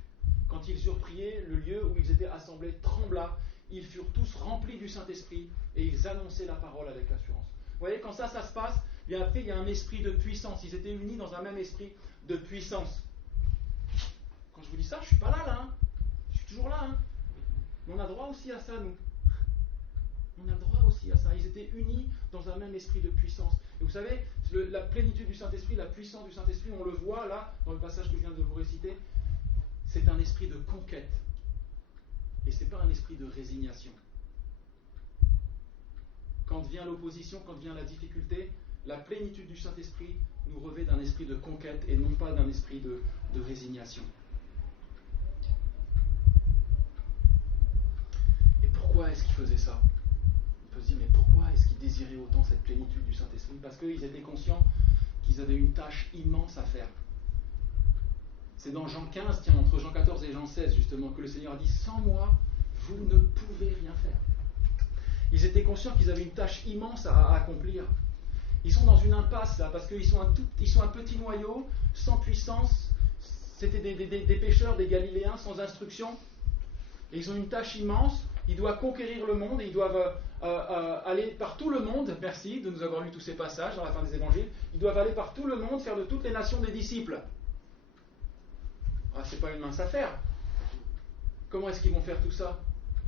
Quand ils eurent prié, le lieu où ils étaient assemblés trembla. Ils furent tous remplis du Saint-Esprit et ils annonçaient la parole avec assurance. Vous voyez, quand ça se passe, bien après, il y a un esprit de puissance. Ils étaient unis dans un même esprit de puissance. Quand je vous dis ça, je ne suis pas là. Je suis toujours là. Mais on a droit aussi à ça, nous. On a droit aussi à ça. Ils étaient unis dans un même esprit de puissance. Et vous savez, la plénitude du Saint-Esprit, la puissance du Saint-Esprit, on le voit là, dans le passage que je viens de vous réciter, c'est un esprit de conquête. Et ce n'est pas un esprit de résignation. Quand vient l'opposition, quand vient la difficulté, la plénitude du Saint-Esprit nous revêt d'un esprit de conquête et non pas d'un esprit de résignation. Et pourquoi est-ce qu'ils faisaient ça? On peut se dire, mais pourquoi est-ce qu'ils désiraient autant cette plénitude du Saint-Esprit? Parce qu'ils étaient conscients qu'ils avaient une tâche immense à faire. C'est dans Jean 15, entre Jean 14 et Jean 16, justement, que le Seigneur a dit, sans moi, vous ne pouvez rien faire. Ils étaient conscients qu'ils avaient une tâche immense à accomplir. Ils sont dans une impasse, là, parce qu'ils sont un petit noyau, sans puissance. C'était des pêcheurs, des Galiléens, sans instruction. Et ils ont une tâche immense. Ils doivent conquérir le monde, et ils doivent aller par tout le monde. Merci de nous avoir lu tous ces passages dans la fin des évangiles. Ils doivent aller par tout le monde, faire de toutes les nations des disciples. Ah, c'est pas une mince affaire. Comment est-ce qu'ils vont faire tout ça?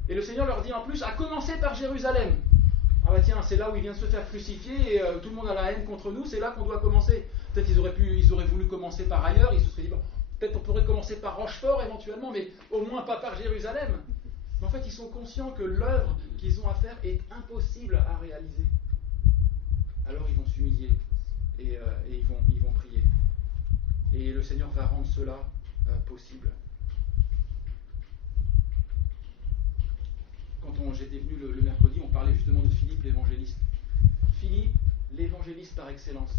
Et le Seigneur leur dit en plus, à commencer par Jérusalem. Ah bah tiens, c'est là où il vient de se faire crucifier, et tout le monde a la haine contre nous, c'est là qu'on doit commencer. Peut-être ils auraient voulu commencer par ailleurs, ils se seraient dit, bon, peut-être on pourrait commencer par Rochefort éventuellement, mais au moins pas par Jérusalem. Mais en fait, ils sont conscients que l'œuvre qu'ils ont à faire est impossible à réaliser. Alors ils vont s'humilier, et ils vont prier. Et le Seigneur va rendre cela possible. Quand j'étais venu le mercredi, on parlait justement de Philippe l'évangéliste. Philippe, l'évangéliste par excellence.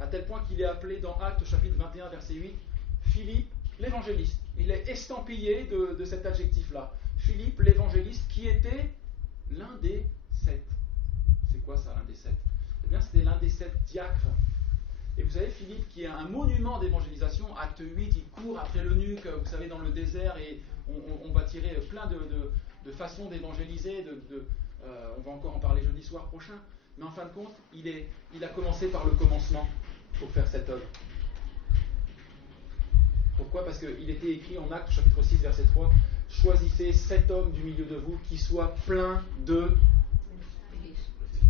À tel point qu'il est appelé dans Actes chapitre 21, verset 8, Philippe l'évangéliste. Il est estampillé de cet adjectif-là. Philippe l'évangéliste, qui était l'un des 7. C'est quoi ça, l'un des 7? Eh bien, c'était l'un des 7 diacres. Et vous savez, Philippe, qui est un monument d'évangélisation, acte 8, il court après l'eunuque, vous savez, dans le désert, et on va tirer plein de façons d'évangéliser, on va encore en parler jeudi soir prochain, mais en fin de compte, il a commencé par le commencement pour faire cette œuvre. Pourquoi? Parce qu'il était écrit en Actes chapitre 6, verset 3, « Choisissez 7 hommes du milieu de vous qui soient pleins de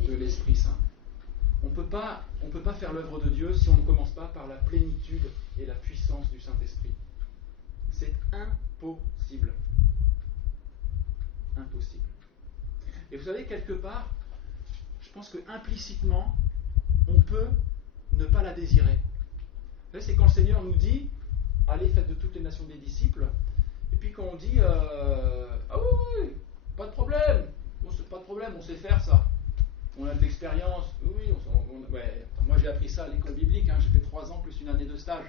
l'Esprit Saint ». On ne peut pas faire l'œuvre de Dieu si on ne commence pas par la plénitude et la puissance du Saint-Esprit. C'est impossible. Impossible. Et vous savez, quelque part, je pense que implicitement, on peut ne pas la désirer. Vous savez, c'est quand le Seigneur nous dit, allez, faites de toutes les nations des disciples, et puis quand on dit, ah oui, pas de problème, on sait faire ça. On a de l'expérience, oui, ouais. Moi j'ai appris ça à l'école biblique, j'ai fait 3 ans plus une année de stage.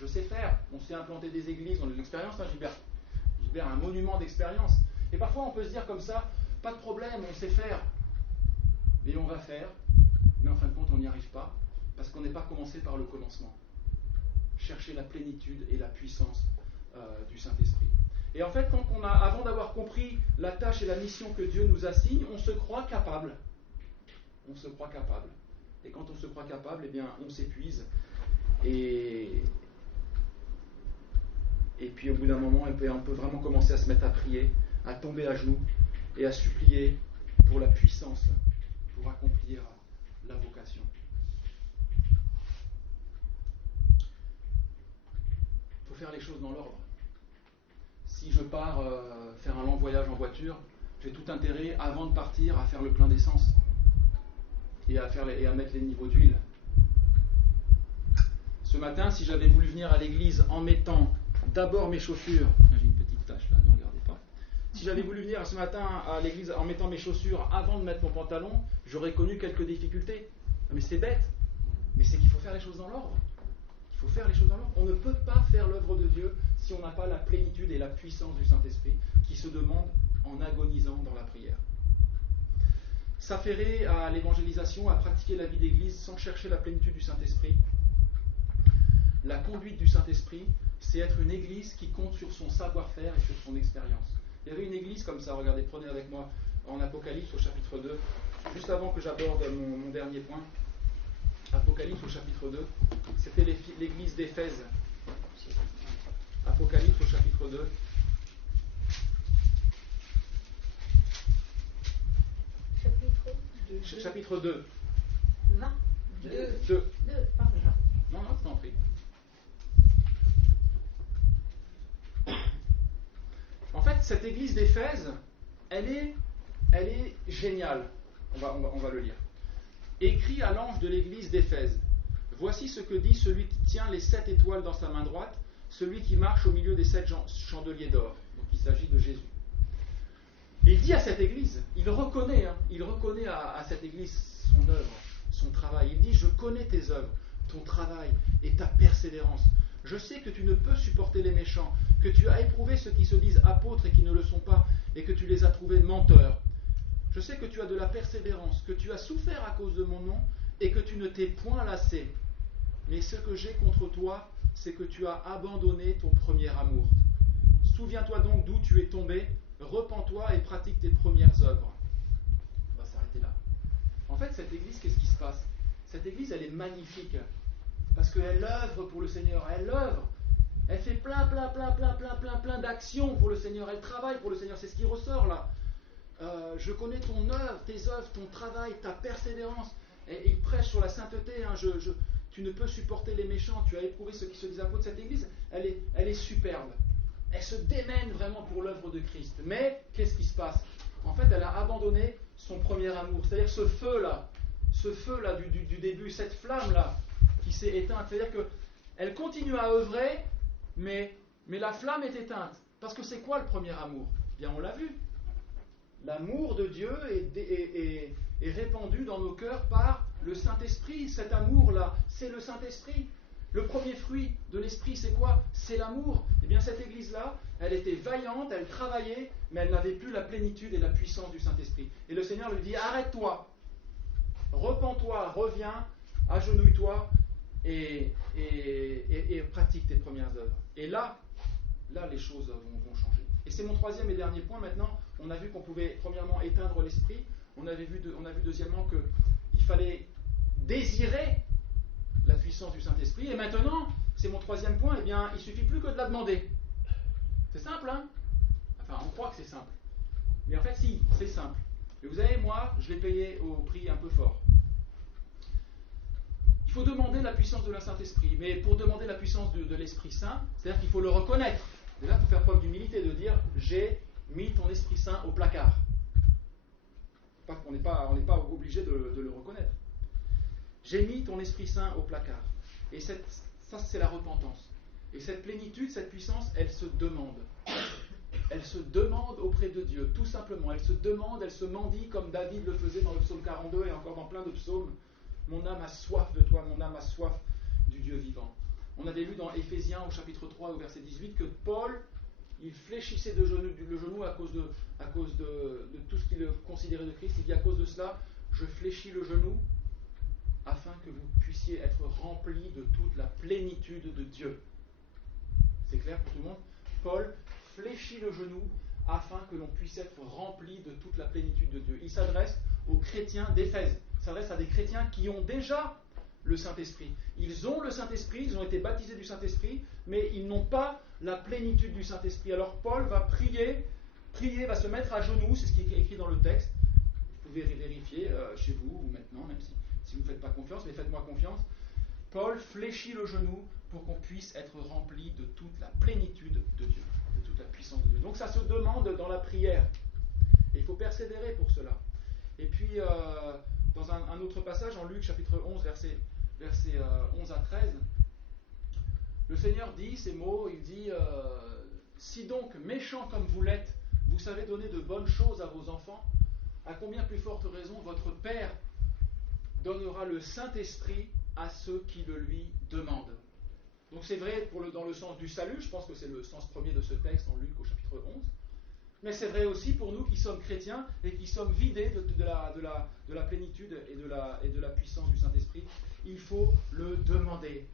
Je sais faire, on sait implanter des églises, on a de l'expérience, Gilbert. Gilbert a un monument d'expérience. Et parfois on peut se dire comme ça, pas de problème, on sait faire. Et on va faire, mais en fin de compte on n'y arrive pas, parce qu'on n'est pas commencé par le commencement. Chercher la plénitude et la puissance du Saint-Esprit. Et en fait, avant d'avoir compris la tâche et la mission que Dieu nous assigne, on se croit capable. On se croit capable. Et quand on se croit capable, eh bien, on s'épuise. Et puis au bout d'un moment, on peut vraiment commencer à se mettre à prier, à tomber à genoux et à supplier pour la puissance, pour accomplir la vocation. Il faut faire les choses dans l'ordre. Si je pars faire un long voyage en voiture, j'ai tout intérêt, avant de partir, à faire le plein d'essence et à mettre les niveaux d'huile. Ce matin, si j'avais voulu venir à l'église en mettant d'abord mes chaussures, j'ai une petite tache là, ne regardez pas. Si j'avais voulu venir ce matin à l'église en mettant mes chaussures avant de mettre mon pantalon, j'aurais connu quelques difficultés. Mais c'est bête, mais c'est qu'il faut faire les choses dans l'ordre. Il faut faire les choses dans l'ordre. On ne peut pas faire l'œuvre de Dieu si on n'a pas la plénitude et la puissance du Saint-Esprit qui se demande en agonisant dans la prière. S'affairer à l'évangélisation, à pratiquer la vie d'église sans chercher la plénitude du Saint-Esprit. La conduite du Saint-Esprit, c'est être une église qui compte sur son savoir-faire et sur son expérience. Il y avait une église comme ça, regardez, prenez avec moi en Apocalypse au chapitre 2, juste avant que j'aborde mon dernier point. Apocalypse au chapitre 2, c'était l'église d'Éphèse. Apocalypse au chapitre 2. Chapitre 2. 20. 2. Pardon. Non, je t'en prie. En fait, cette église d'Éphèse, elle est géniale. On va le lire. Écrit à l'ange de l'église d'Éphèse. Voici ce que dit celui qui tient les 7 étoiles dans sa main droite, celui qui marche au milieu des 7 chandeliers d'or. Donc il s'agit de Jésus. Et il dit à cette église, il reconnaît à cette église son œuvre, son travail. Il dit, je connais tes œuvres, ton travail et ta persévérance. Je sais que tu ne peux supporter les méchants, que tu as éprouvé ceux qui se disent apôtres et qui ne le sont pas, et que tu les as trouvés menteurs. Je sais que tu as de la persévérance, que tu as souffert à cause de mon nom, et que tu ne t'es point lassé. Mais ce que j'ai contre toi, c'est que tu as abandonné ton premier amour. Souviens-toi donc d'où tu es tombé, repens-toi et pratique tes premières œuvres. On va s'arrêter là. En fait, cette église, qu'est-ce qui se passe? Cette église, elle est magnifique. Parce qu'elle œuvre pour le Seigneur, elle œuvre. Elle fait plein d'actions pour le Seigneur. Elle travaille pour le Seigneur. C'est ce qui ressort là. Je connais ton œuvre, tes œuvres, ton travail, ta persévérance. Et il prêche sur la sainteté. Hein. Tu ne peux supporter les méchants. Tu as éprouvé ceux qui se disent apôtres. Cette église, elle est superbe. Elle se démène vraiment pour l'œuvre de Christ. Mais qu'est-ce qui se passe? En fait, elle a abandonné son premier amour. C'est-à-dire ce feu-là du début, cette flamme-là qui s'est éteinte. C'est-à-dire qu'elle continue à œuvrer, mais la flamme est éteinte. Parce que c'est quoi le premier amour? Bien, on l'a vu. L'amour de Dieu est répandu dans nos cœurs par le Saint-Esprit. Cet amour-là, c'est le Saint-Esprit. Le premier fruit de l'Esprit, c'est quoi? C'est l'amour. Eh bien, cette église-là, elle était vaillante, elle travaillait, mais elle n'avait plus la plénitude et la puissance du Saint-Esprit. Et le Seigneur lui dit, arrête-toi, repens-toi, reviens, agenouille-toi et pratique tes premières œuvres. Et là, les choses vont changer. Et c'est mon troisième et dernier point maintenant. On a vu qu'on pouvait premièrement éteindre l'esprit. On a vu deuxièmement qu'il fallait désirer la puissance du Saint-Esprit. Et maintenant, c'est mon troisième point, eh bien, il ne suffit plus que de la demander. C'est simple, hein? Enfin, on croit que c'est simple. Mais en fait, si, c'est simple. Et vous savez, moi, je l'ai payé au prix un peu fort. Il faut demander la puissance de la Saint-Esprit. Mais pour demander la puissance de l'Esprit Saint, c'est-à-dire qu'il faut le reconnaître. Déjà, il faut faire preuve d'humilité, de dire, j'ai mis ton Esprit Saint au placard. On n'est pas obligé de le reconnaître. J'ai mis ton Esprit Saint au placard. Et ça, c'est la repentance. Et cette plénitude, cette puissance, elle se demande. Elle se demande auprès de Dieu, tout simplement. Elle se demande, elle se mendie, comme David le faisait dans le psaume 42 et encore dans plein de psaumes. Mon âme a soif de toi, mon âme a soif du Dieu vivant. On avait lu dans Éphésiens au chapitre 3 au verset 18 que Paul il fléchissait le genou à cause de tout ce qu'il considérait de Christ. Il dit à cause de cela, je fléchis le genou afin que vous puissiez être remplis de toute la plénitude de Dieu. C'est clair pour tout le monde? Paul fléchit le genou afin que l'on puisse être rempli de toute la plénitude de Dieu. Il s'adresse aux chrétiens d'Éphèse. Il s'adresse à des chrétiens qui ont déjà le Saint-Esprit. Ils ont le Saint-Esprit, ils ont été baptisés du Saint-Esprit, mais ils n'ont pas la plénitude du Saint-Esprit. Alors Paul va prier, va se mettre à genoux, c'est ce qui est écrit dans le texte. Vous pouvez vérifier chez vous ou maintenant, même si vous ne me faites pas confiance, mais faites-moi confiance. Paul fléchit le genou pour qu'on puisse être rempli de toute la plénitude de Dieu, de toute la puissance de Dieu. Donc ça se demande dans la prière. Et il faut persévérer pour cela. Et puis, dans un autre passage, en Luc chapitre 11, versets 11 à 13, le Seigneur dit ces mots, il dit « Si donc, méchants comme vous l'êtes, vous savez donner de bonnes choses à vos enfants, à combien plus forte raison votre Père donnera le Saint-Esprit à ceux qui le lui demandent. » Donc c'est vrai dans le sens du salut, je pense que c'est le sens premier de ce texte en Luc au chapitre 11, mais c'est vrai aussi pour nous qui sommes chrétiens et qui sommes vidés de la plénitude et de la puissance du Saint-Esprit. Il faut le demander.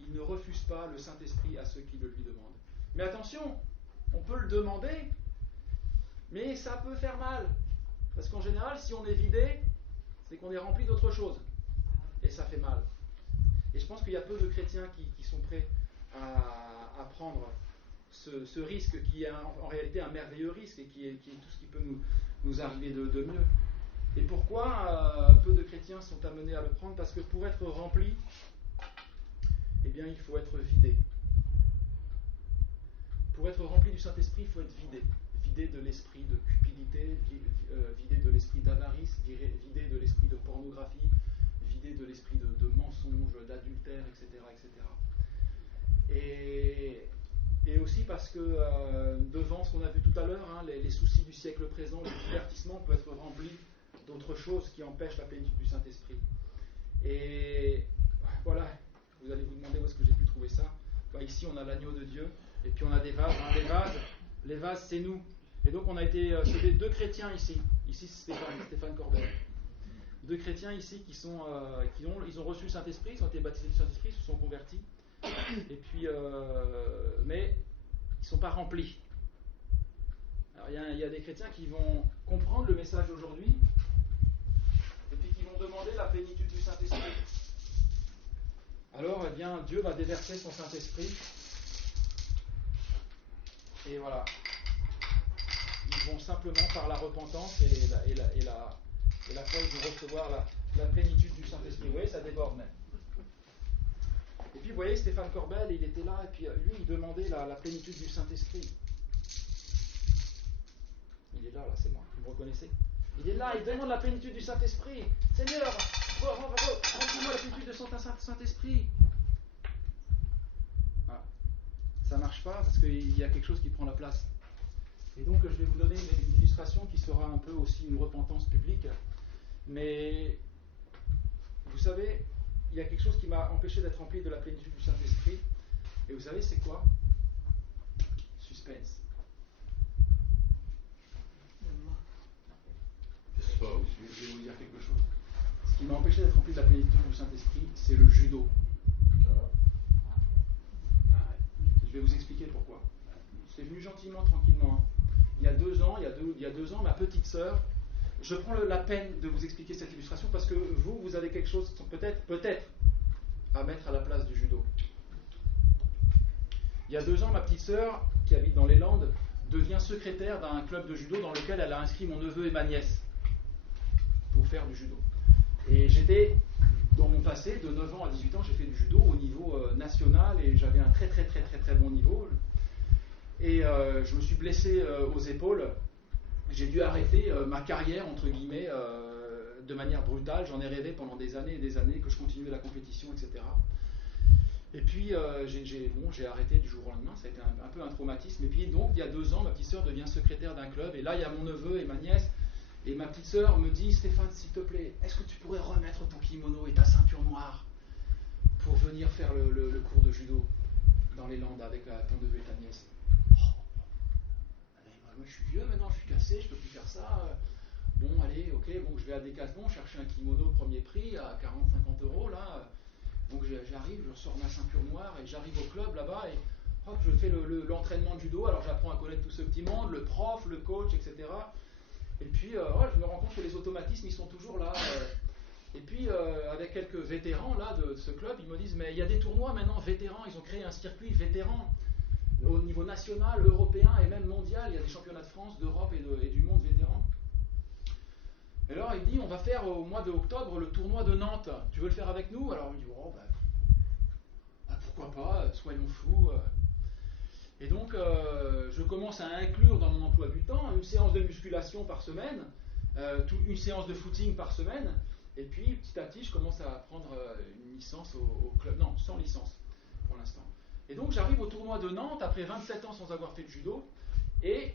Il ne refuse pas le Saint-Esprit à ceux qui le lui demandent. Mais attention, on peut le demander, mais ça peut faire mal. Parce qu'en général, si on est vidé, c'est qu'on est rempli d'autre chose. Et ça fait mal. Et je pense qu'il y a peu de chrétiens qui sont prêts à prendre ce risque qui est en réalité un merveilleux risque et qui est tout ce qui peut nous arriver de mieux. Et pourquoi peu de chrétiens sont amenés à le prendre? Parce que pour être rempli, eh bien, il faut être vidé. Pour être rempli du Saint-Esprit, il faut être vidé. Vidé de l'esprit de cupidité, vidé de l'esprit d'avarice, vidé de l'esprit de pornographie, vidé de l'esprit de mensonge, d'adultère, etc. Et aussi parce que devant ce qu'on a vu tout à l'heure, les soucis du siècle présent, le divertissement peut être rempli d'autres choses qui empêchent la plénitude du Saint-Esprit. Et voilà, vous allez vous demander où est-ce que j'ai pu trouver ça. Ici on a l'agneau de Dieu, et puis on a des vases. Les vases c'est nous. Et donc on a été, c'est deux chrétiens ici. Ici c'est Stéphane Corbel. Deux chrétiens ici ils ont reçu le Saint-Esprit, ils ont été baptisés du Saint-Esprit, ils se sont convertis. Et puis, mais ils ne sont pas remplis. Alors il y a des chrétiens qui vont comprendre le message d'aujourd'hui et puis qui vont demander la plénitude du Saint-Esprit. Alors, eh bien, Dieu va déverser son Saint-Esprit. Et voilà. Ils vont simplement, par la repentance et la foi, ils vont recevoir la plénitude du Saint-Esprit. Vous voyez, ça déborde même. Et puis, vous voyez, Stéphane Corbel, il était là, et puis lui, il demandait la plénitude du Saint-Esprit. Il est là, c'est moi. Vous me reconnaissez? Il est là, il demande la plénitude du Saint-Esprit. Seigneur, remplis-moi la plénitude de son Saint-Esprit. Voilà. Ça ne marche pas parce qu'il y a quelque chose qui prend la place. Et donc, je vais vous donner une illustration qui sera un peu aussi une repentance publique. Mais, vous savez, il y a quelque chose qui m'a empêché d'être rempli de la plénitude du Saint-Esprit. Et vous savez, c'est quoi? Suspense. Je vais vous dire quelque chose. Ce qui m'a empêché d'être rempli de la plénitude du Saint-Esprit, c'est le judo. Je vais vous expliquer pourquoi. C'est venu gentiment, tranquillement. Il y a 2 ans, ma petite sœur, je prends la peine de vous expliquer cette illustration parce que vous avez quelque chose peut-être à mettre à la place du judo. Il y a 2 ans, ma petite sœur, qui habite dans les Landes, devient secrétaire d'un club de judo dans lequel elle a inscrit mon neveu et ma nièce pour faire du judo. Et j'étais, dans mon passé, de 9 ans à 18 ans, j'ai fait du judo au niveau national et j'avais un très bon niveau. Et je me suis blessé aux épaules. J'ai dû arrêter ma carrière, entre guillemets, de manière brutale. J'en ai rêvé pendant des années et des années que je continuais la compétition, etc. Et puis j'ai arrêté du jour au lendemain. Ça a été un peu un traumatisme. Et puis donc, il y a 2 ans, ma petite sœur devient secrétaire d'un club. Et là, il y a mon neveu et ma nièce. Et ma petite sœur me dit: Stéphane, s'il te plaît, est-ce que tu pourrais remettre ton kimono et ta ceinture noire pour venir faire le cours de judo dans les Landes avec ton neveu et ta nièce? Oh, moi je suis vieux maintenant, je suis cassé, je peux plus faire ça. Bon, allez, ok, bon, je vais à Decathlon chercher un kimono premier prix à 40-50 euros là. Donc j'arrive, je ressors ma ceinture noire et j'arrive au club là-bas et hop, je fais l'entraînement de judo. Alors j'apprends à connaître tout ce petit monde, le prof, le coach, etc. Et puis ouais, je me rends compte que les automatismes ils sont toujours là. Et puis avec quelques vétérans là de ce club, ils me disent mais il y a des tournois maintenant vétérans, ils ont créé un circuit vétéran au niveau national, européen et même mondial. Il y a des championnats de France, d'Europe et du monde vétéran. Et alors il me dit on va faire au mois d'octobre le tournoi de Nantes. Tu veux le faire avec nous? Alors il me dit oh, pourquoi pas, soyons fous. Et donc je commence à inclure dans mon emploi du temps une séance de musculation par semaine, une séance de footing par semaine. Et puis petit à petit je commence à prendre une licence au club. Non, sans licence pour l'instant. Et donc j'arrive au tournoi de Nantes après 27 ans sans avoir fait de judo. Et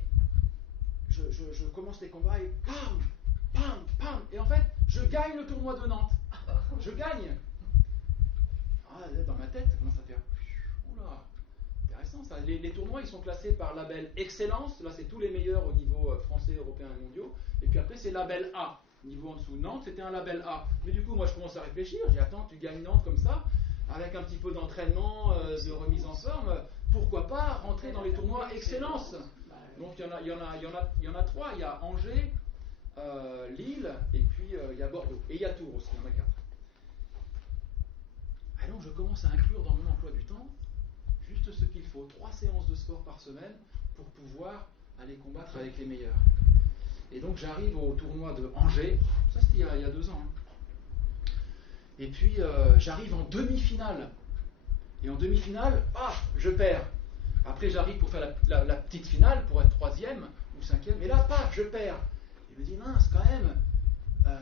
je commence les combats et pam, pam, pam. Et en fait, je gagne le tournoi de Nantes. Je gagne. Ah, là, dans ma tête, ça commence à faire. Oula, intéressant ça. Les tournois, ils sont classés par label Excellence. Là, c'est tous les meilleurs au niveau français, européen et mondiaux. Et puis après, c'est label A. Niveau en dessous. Nantes, c'était un label A. Mais du coup, moi, je commence à réfléchir. Je dis, attends, tu gagnes Nantes comme ça, avec un petit peu d'entraînement, de remise en forme. Pourquoi pas rentrer dans les tournois Excellence? Donc, il y en a trois. Il y a Angers, Lille, et puis il y a Bordeaux. Et il y a Tours aussi, il y en a 4. Et donc je commence à inclure dans mon emploi du temps juste ce qu'il faut, 3 séances de sport par semaine pour pouvoir aller combattre avec les meilleurs. Et donc j'arrive au tournoi de Angers, ça c'était il y a 2 ans. Et puis j'arrive en demi-finale. Et en demi-finale, je perds. Après j'arrive pour faire la petite finale, pour être 3e ou 5e, et là, je perds. Il me dit, mince, quand même,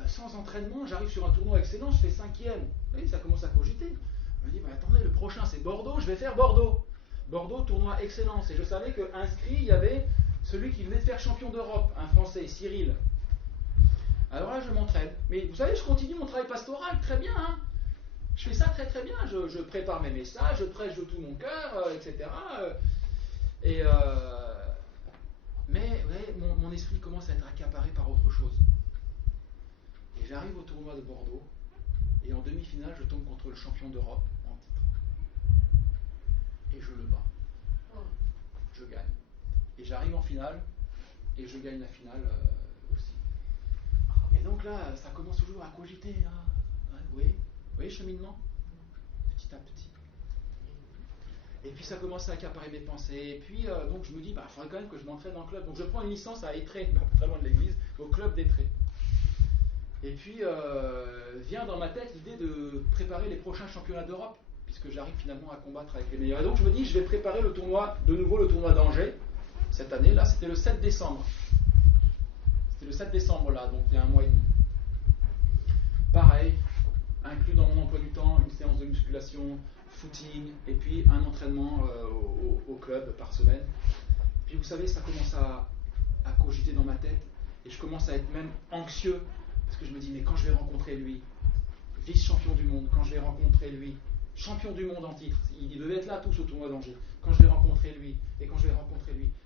sans entraînement, j'arrive sur un tournoi excellent, je fais 5e. Oui, ça commence à cogiter. Il me dit, attendez, le prochain c'est Bordeaux, je vais faire Bordeaux. Bordeaux, tournoi excellence. Et je savais qu'inscrit, il y avait celui qui venait de faire champion d'Europe, un Français, Cyril. Alors là, je m'entraîne. Mais vous savez, je continue mon travail pastoral, très bien. Hein. Je fais ça très très bien. Je prépare mes messages, je prêche de tout mon cœur, etc. Mais ouais, mon esprit commence à être accaparé par autre chose. Et j'arrive au tournoi de Bordeaux, et en demi-finale, je tombe contre le champion d'Europe en titre. Et je le bats. Je gagne. Et j'arrive en finale, et je gagne la finale aussi. Et donc là, ça commence toujours à cogiter. Hein. Vous voyez, cheminement? Petit à petit. Et puis ça commence à accaparer mes pensées. Et puis donc je me dis, il faudrait quand même que je m'entraîne en club. Donc je prends une licence à Étré, pas très loin de l'église, au club d'Étré. Et puis vient dans ma tête l'idée de préparer les prochains championnats d'Europe, puisque j'arrive finalement à combattre avec les meilleurs. Et donc je me dis, je vais préparer le tournoi d'Angers, cette année. Là, c'était le 7 décembre. C'était le 7 décembre là, donc il y a 1 mois et demi. Pareil, inclus dans mon emploi du temps, une séance de musculation, footing, et puis un entraînement au club par semaine. Puis vous savez, ça commence à cogiter dans ma tête, et je commence à être même anxieux, parce que je me dis, mais quand je vais rencontrer lui, vice-champion du monde, quand je vais rencontrer lui, champion du monde en titre, il devait être là tous au tournoi d'Angers, quand je vais rencontrer lui, et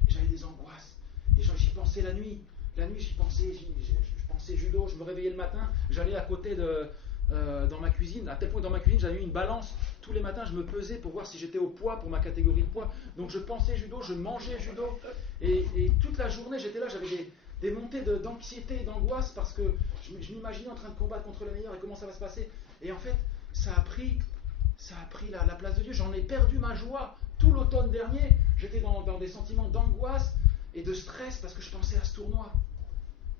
j'avais des angoisses, et j'y pensais la nuit j'y pensais, je pensais judo, je me réveillais le matin, j'allais à côté dans ma cuisine, à tel point que dans ma cuisine j'avais mis une balance, tous les matins je me pesais pour voir si j'étais au poids pour ma catégorie de poids, donc je pensais judo, je mangeais judo, et toute la journée j'étais là, j'avais des montées d'anxiété et d'angoisse parce que je m'imaginais en train de combattre contre les meilleurs et comment ça va se passer, et en fait ça a pris la place de Dieu, j'en ai perdu ma joie, tout l'automne dernier, j'étais dans des sentiments d'angoisse et de stress parce que je pensais à ce tournoi.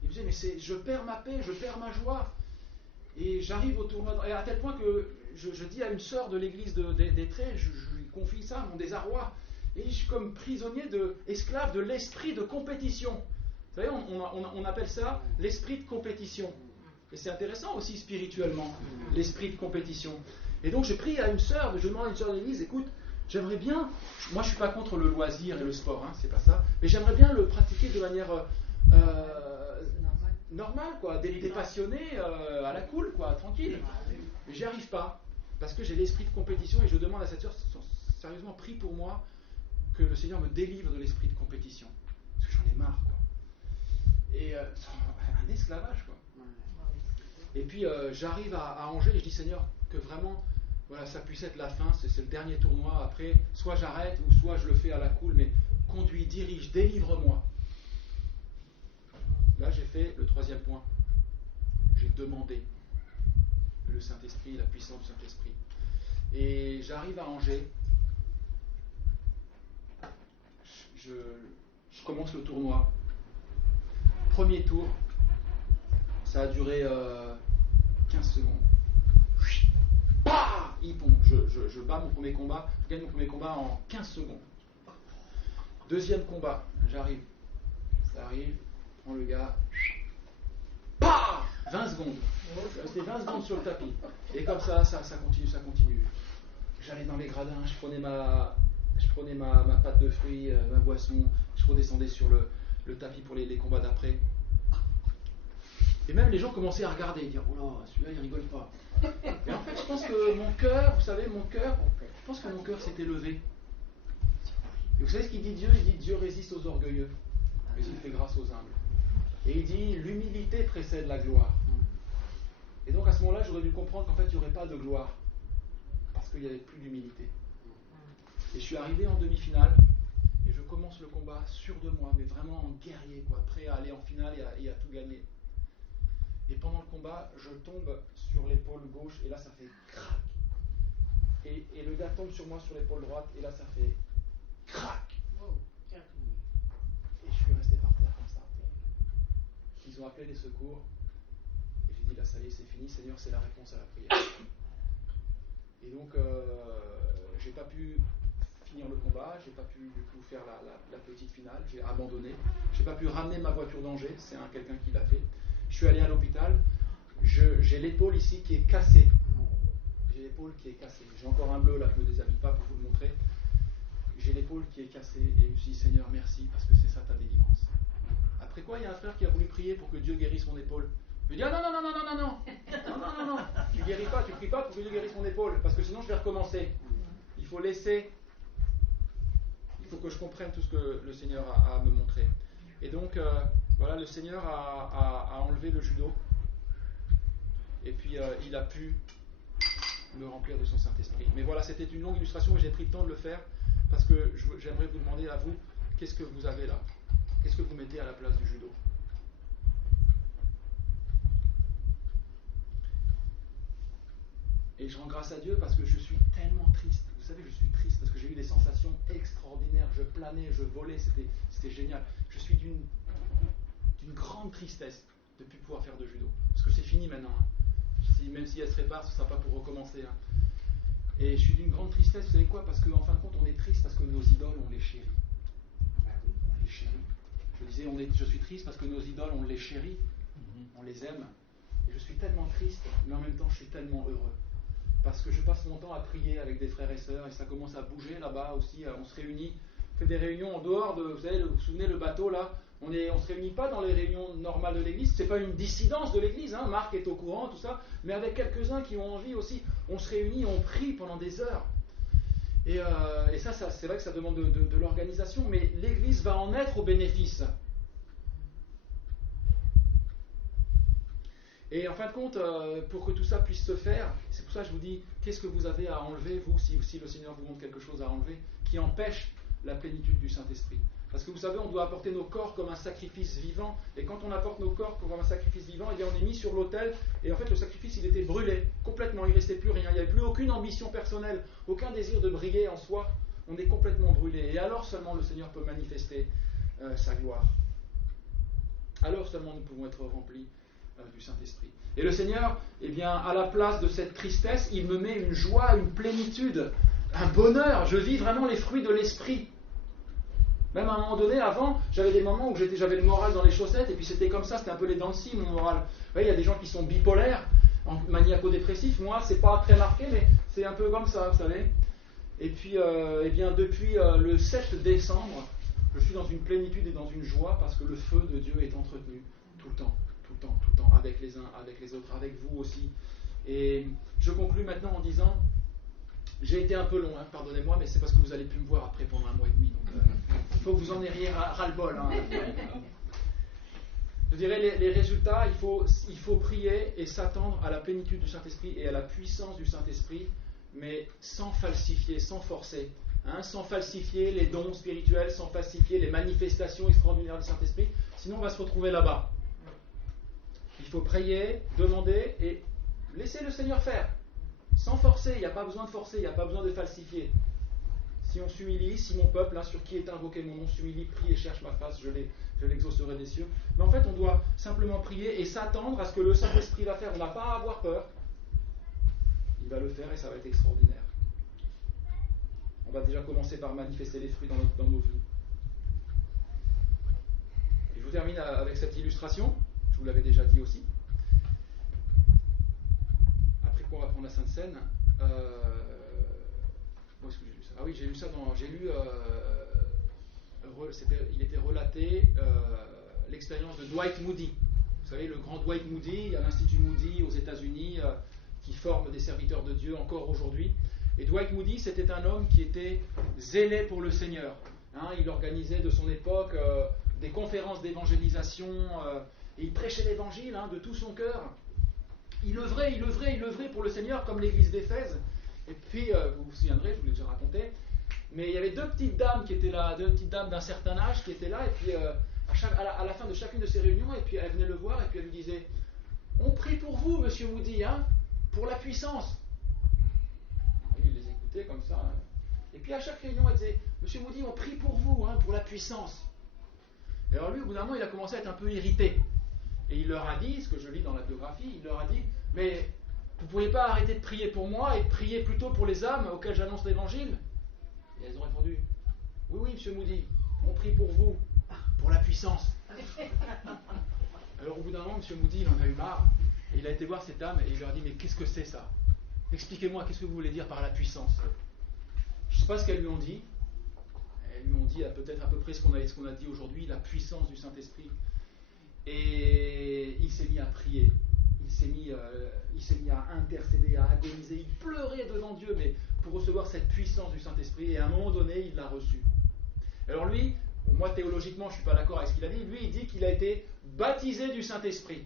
Il me disait, mais je perds ma paix, je perds ma joie. Et j'arrive au tournoi, et à tel point que je dis à une sœur de l'église d'Étré, je lui confie ça, mon désarroi, et je suis comme prisonnier, esclave de l'esprit de compétition. Vous savez, on appelle ça l'esprit de compétition. Et c'est intéressant aussi spirituellement, l'esprit de compétition. Et donc je prie à une sœur, je demande à une sœur de l'église, écoute, j'aimerais bien, moi je ne suis pas contre le loisir et le sport, c'est pas ça, mais j'aimerais bien le pratiquer de manière normale, quoi, dépassionné, à la cool, quoi, tranquille. Mais j'y arrive pas, parce que j'ai l'esprit de compétition et je demande à cette sœur, sérieusement, prie pour moi, que le Seigneur me délivre de l'esprit de compétition. Parce que j'en ai marre, quoi. Et un esclavage, quoi. Et puis j'arrive à Angers et je dis Seigneur, que vraiment, voilà, ça puisse être la fin, c'est le dernier tournoi. Après, soit j'arrête ou soit je le fais à la cool, mais conduis, dirige, délivre-moi. Là, j'ai fait le 3e point. J'ai demandé le Saint-Esprit, la puissance du Saint-Esprit. Et j'arrive à Angers. Je commence le tournoi. Premier tour, ça a duré 15 secondes. Bah, je bats mon premier combat, je gagne mon premier combat en 15 secondes. Deuxième combat, j'arrive. Ça arrive, je prends le gars. Bah, 20 secondes. Je restais 20 secondes sur le tapis. Et comme ça continue. J'allais dans les gradins, je prenais ma pâte de fruits, ma boisson, je redescendais sur le tapis pour les combats d'après. Et même les gens commençaient à regarder et dire oh là, celui-là il rigole pas. Et en fait, je pense que mon cœur, je pense que mon cœur s'était levé. Et vous savez ce qu'il dit Dieu ? Il dit Dieu résiste aux orgueilleux, mais il fait grâce aux humbles. Et il dit l'humilité précède la gloire. Et donc à ce moment-là, j'aurais dû comprendre qu'en fait, il n'y aurait pas de gloire. Parce qu'il n'y avait plus d'humilité. Et je suis arrivé en demi-finale, et je commence le combat sûr de moi, mais vraiment en guerrier, quoi, prêt à aller en finale et à tout gagner. Et pendant le combat, je tombe sur l'épaule gauche, et là ça fait crac. Et le gars tombe sur moi sur l'épaule droite, et là ça fait crac. Et je suis resté par terre comme ça. Ils ont appelé les secours, et j'ai dit là ça y est, c'est fini, Seigneur, c'est la réponse à la prière. Et donc, j'ai pas pu finir le combat, j'ai pas pu du coup faire la petite finale, j'ai abandonné. J'ai pas pu ramener ma voiture d'Angers, c'est quelqu'un qui l'a fait. Je suis allé à l'hôpital, j'ai l'épaule ici qui est cassée. J'ai l'épaule qui est cassée. J'ai encore un bleu là, je ne me déshabille pas pour vous le montrer. J'ai l'épaule qui est cassée et je me suis dit Seigneur merci parce que c'est ça ta délivrance. Après quoi, il y a un frère qui a voulu prier pour que Dieu guérisse mon épaule. Je lui dis ah non, tu guéris pas, tu pries pas pour que Dieu guérisse mon épaule, parce que sinon je vais recommencer. Il faut que je comprenne tout ce que le Seigneur a à me montrer. Et donc voilà, le Seigneur a enlevé le judo, et puis il a pu me remplir de son Saint-Esprit. Mais voilà, c'était une longue illustration et j'ai pris le temps de le faire parce que j'aimerais vous demander à vous, qu'est-ce que vous avez là ? Qu'est-ce que vous mettez à la place du judo ? Et je rends grâce à Dieu parce que je suis tellement triste. Vous savez, je suis triste parce que j'ai eu des sensations extraordinaires. Je planais, je volais, c'était génial. Je suis d'une grande tristesse de ne plus pouvoir faire de judo. Parce que c'est fini maintenant. Même si elle se répare, ce ne sera pas pour recommencer. Et je suis d'une grande tristesse, vous savez quoi ? Parce qu'en fin de compte, on est triste parce que nos idoles, on les chérit. On les chérit. Je disais, je suis triste parce que nos idoles, on les chérit. On les aime. Et je suis tellement triste, mais en même temps, je suis tellement heureux. Parce que je passe mon temps à prier avec des frères et sœurs, et ça commence à bouger là-bas aussi. On se réunit, on fait des réunions en dehors de, vous savez, vous vous souvenez, le bateau là, on se réunit pas dans les réunions normales de l'église, c'est pas une dissidence de l'église, Marc est au courant, tout ça, mais avec quelques-uns qui ont envie aussi, on se réunit, on prie pendant des heures. Et ça, c'est vrai que ça demande de l'organisation, mais l'église va en être au bénéfice. Et en fin de compte, pour que tout ça puisse se faire, c'est pour ça que je vous dis, qu'est-ce que vous avez à enlever, vous, si le Seigneur vous montre quelque chose à enlever, qui empêche la plénitude du Saint-Esprit. Parce que vous savez, on doit apporter nos corps comme un sacrifice vivant, et quand on apporte nos corps comme un sacrifice vivant, eh bien on est mis sur l'autel, et en fait le sacrifice il était brûlé, complètement, il ne restait plus rien, il n'y avait plus aucune ambition personnelle, aucun désir de briller en soi, on est complètement brûlé, et alors seulement le Seigneur peut manifester sa gloire. Alors seulement nous pouvons être remplis du Saint-Esprit. Et le Seigneur, eh bien, à la place de cette tristesse, il me met une joie, une plénitude, un bonheur. Je vis vraiment les fruits de l'Esprit. Même à un moment donné, avant, j'avais des moments où j'avais le moral dans les chaussettes, et puis c'était comme ça, c'était un peu les dents de scie, mon moral. Vous voyez, il y a des gens qui sont bipolaires, maniaco-dépressifs. Moi, c'est pas très marqué, mais c'est un peu comme ça, vous savez. Et puis, eh bien, depuis le 7 décembre, je suis dans une plénitude et dans une joie parce que le feu de Dieu est entretenu tout le temps, avec les uns, avec les autres, avec vous aussi. Et je conclus maintenant en disant, j'ai été un peu long, pardonnez-moi, mais c'est parce que vous allez plus me voir après pendant 1 mois et demi. Donc, il faut que vous en ayez ras-le-bol. Je dirais les résultats, il faut prier et s'attendre à la plénitude du Saint-Esprit et à la puissance du Saint-Esprit, mais sans falsifier, sans forcer. Sans falsifier les dons spirituels, sans falsifier les manifestations extraordinaires du Saint-Esprit, sinon on va se retrouver là-bas. Il faut prier, demander et laisser le Seigneur faire, sans forcer. Il n'y a pas besoin de forcer, il n'y a pas besoin de falsifier. Si on s'humilie, si mon peuple, sur qui est invoqué mon nom, s'humilie, prie et cherche ma face, je l'exaucerai des cieux. Mais en fait, on doit simplement prier et s'attendre à ce que le Saint-Esprit va faire. On n'a pas à avoir peur. Il va le faire et ça va être extraordinaire. On va déjà commencer par manifester les fruits dans nos vies. Et je vous termine avec cette illustration. Je vous l'avais déjà dit aussi. Après quoi on va prendre la Sainte Seine. Où est-ce que j'ai lu ça ? Ah oui, j'ai lu ça il était relaté l'expérience de Dwight Moody. Vous savez, le grand Dwight Moody, il y a l'Institut Moody aux États-Unis qui forme des serviteurs de Dieu encore aujourd'hui. Et Dwight Moody, c'était un homme qui était zélé pour le Seigneur. Il organisait de son époque des conférences d'évangélisation et il prêchait l'évangile de tout son cœur. Il œuvrait pour le Seigneur comme l'église d'Éphèse. Et puis, vous vous souviendrez, je vous l'ai déjà raconté, mais il y avait deux petites dames qui étaient là, deux petites dames d'un certain âge qui étaient là, et puis à la fin de chacune de ces réunions, et puis elles venaient le voir, et puis elles lui disaient « On prie pour vous, monsieur Moody, pour la puissance. » Il les écoutait comme ça. Et puis à chaque réunion, elle disait « Monsieur Moody, on prie pour vous, pour la puissance. » Et alors lui, au bout d'un moment, il a commencé à être un peu irrité. Et il leur a dit, ce que je lis dans la biographie, il leur a dit « Mais vous ne pourriez pas arrêter de prier pour moi et de prier plutôt pour les âmes auxquelles j'annonce l'évangile ?» Et elles ont répondu « Oui, oui, monsieur Moody, on prie pour vous, pour la puissance. » Alors au bout d'un moment, monsieur Moody, il en a eu marre. Et il a été voir cette dame et il leur a dit « Mais qu'est-ce que c'est ça ? Expliquez-moi, qu'est-ce que vous voulez dire par la puissance ?» Je ne sais pas ce qu'elles lui ont dit. Elles lui ont dit peut-être à peu près ce qu'on a dit aujourd'hui, la puissance du Saint-Esprit. Et il s'est mis à prier. Il s'est mis à intercéder, à agoniser. Il pleurait devant Dieu, mais pour recevoir cette puissance du Saint-Esprit. Et à un moment donné, il l'a reçue. Alors lui, moi théologiquement, je ne suis pas d'accord avec ce qu'il a dit. Lui, il dit qu'il a été baptisé du Saint-Esprit.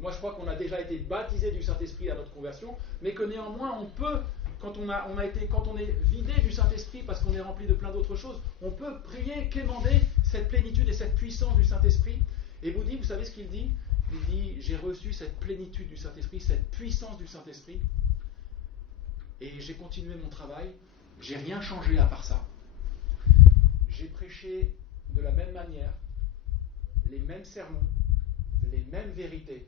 Moi, je crois qu'on a déjà été baptisé du Saint-Esprit à notre conversion, mais que néanmoins, on peut, quand on est vidé du Saint-Esprit parce qu'on est rempli de plein d'autres choses, on peut prier, quémander cette plénitude et cette puissance du Saint-Esprit. Et vous savez ce qu'il dit ? Il dit, j'ai reçu cette plénitude du Saint-Esprit, cette puissance du Saint-Esprit, et j'ai continué mon travail, j'ai rien changé à part ça. J'ai prêché de la même manière, les mêmes sermons, les mêmes vérités,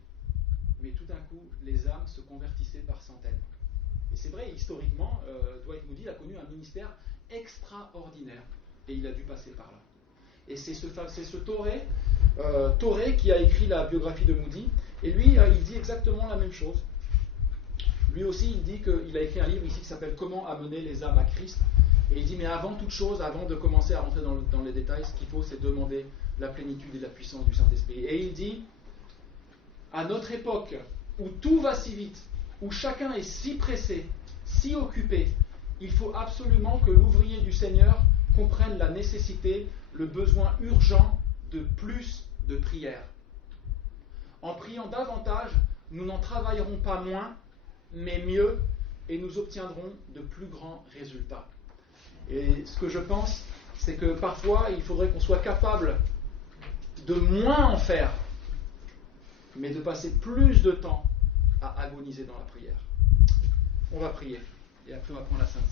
mais tout d'un coup, les âmes se convertissaient par centaines. Et c'est vrai, historiquement, Dwight Moody a connu un ministère extraordinaire, et il a dû passer par là. Et c'est ce Torrey qui a écrit la biographie de Moody, et lui, il dit exactement la même chose. Lui aussi, il dit qu'il a écrit un livre ici qui s'appelle « Comment amener les âmes à Christ ». Et il dit, mais avant toute chose, avant de commencer à rentrer dans les détails, ce qu'il faut, c'est demander la plénitude et la puissance du Saint-Esprit. Et il dit, à notre époque, où tout va si vite, où chacun est si pressé, si occupé, il faut absolument que l'ouvrier du Seigneur comprenne la nécessité, le besoin urgent de plus de prière. En priant davantage, nous n'en travaillerons pas moins, mais mieux, et nous obtiendrons de plus grands résultats. Et ce que je pense, c'est que parfois, il faudrait qu'on soit capable de moins en faire, mais de passer plus de temps à agoniser dans la prière. On va prier, et après on va prendre la Sainte Seine.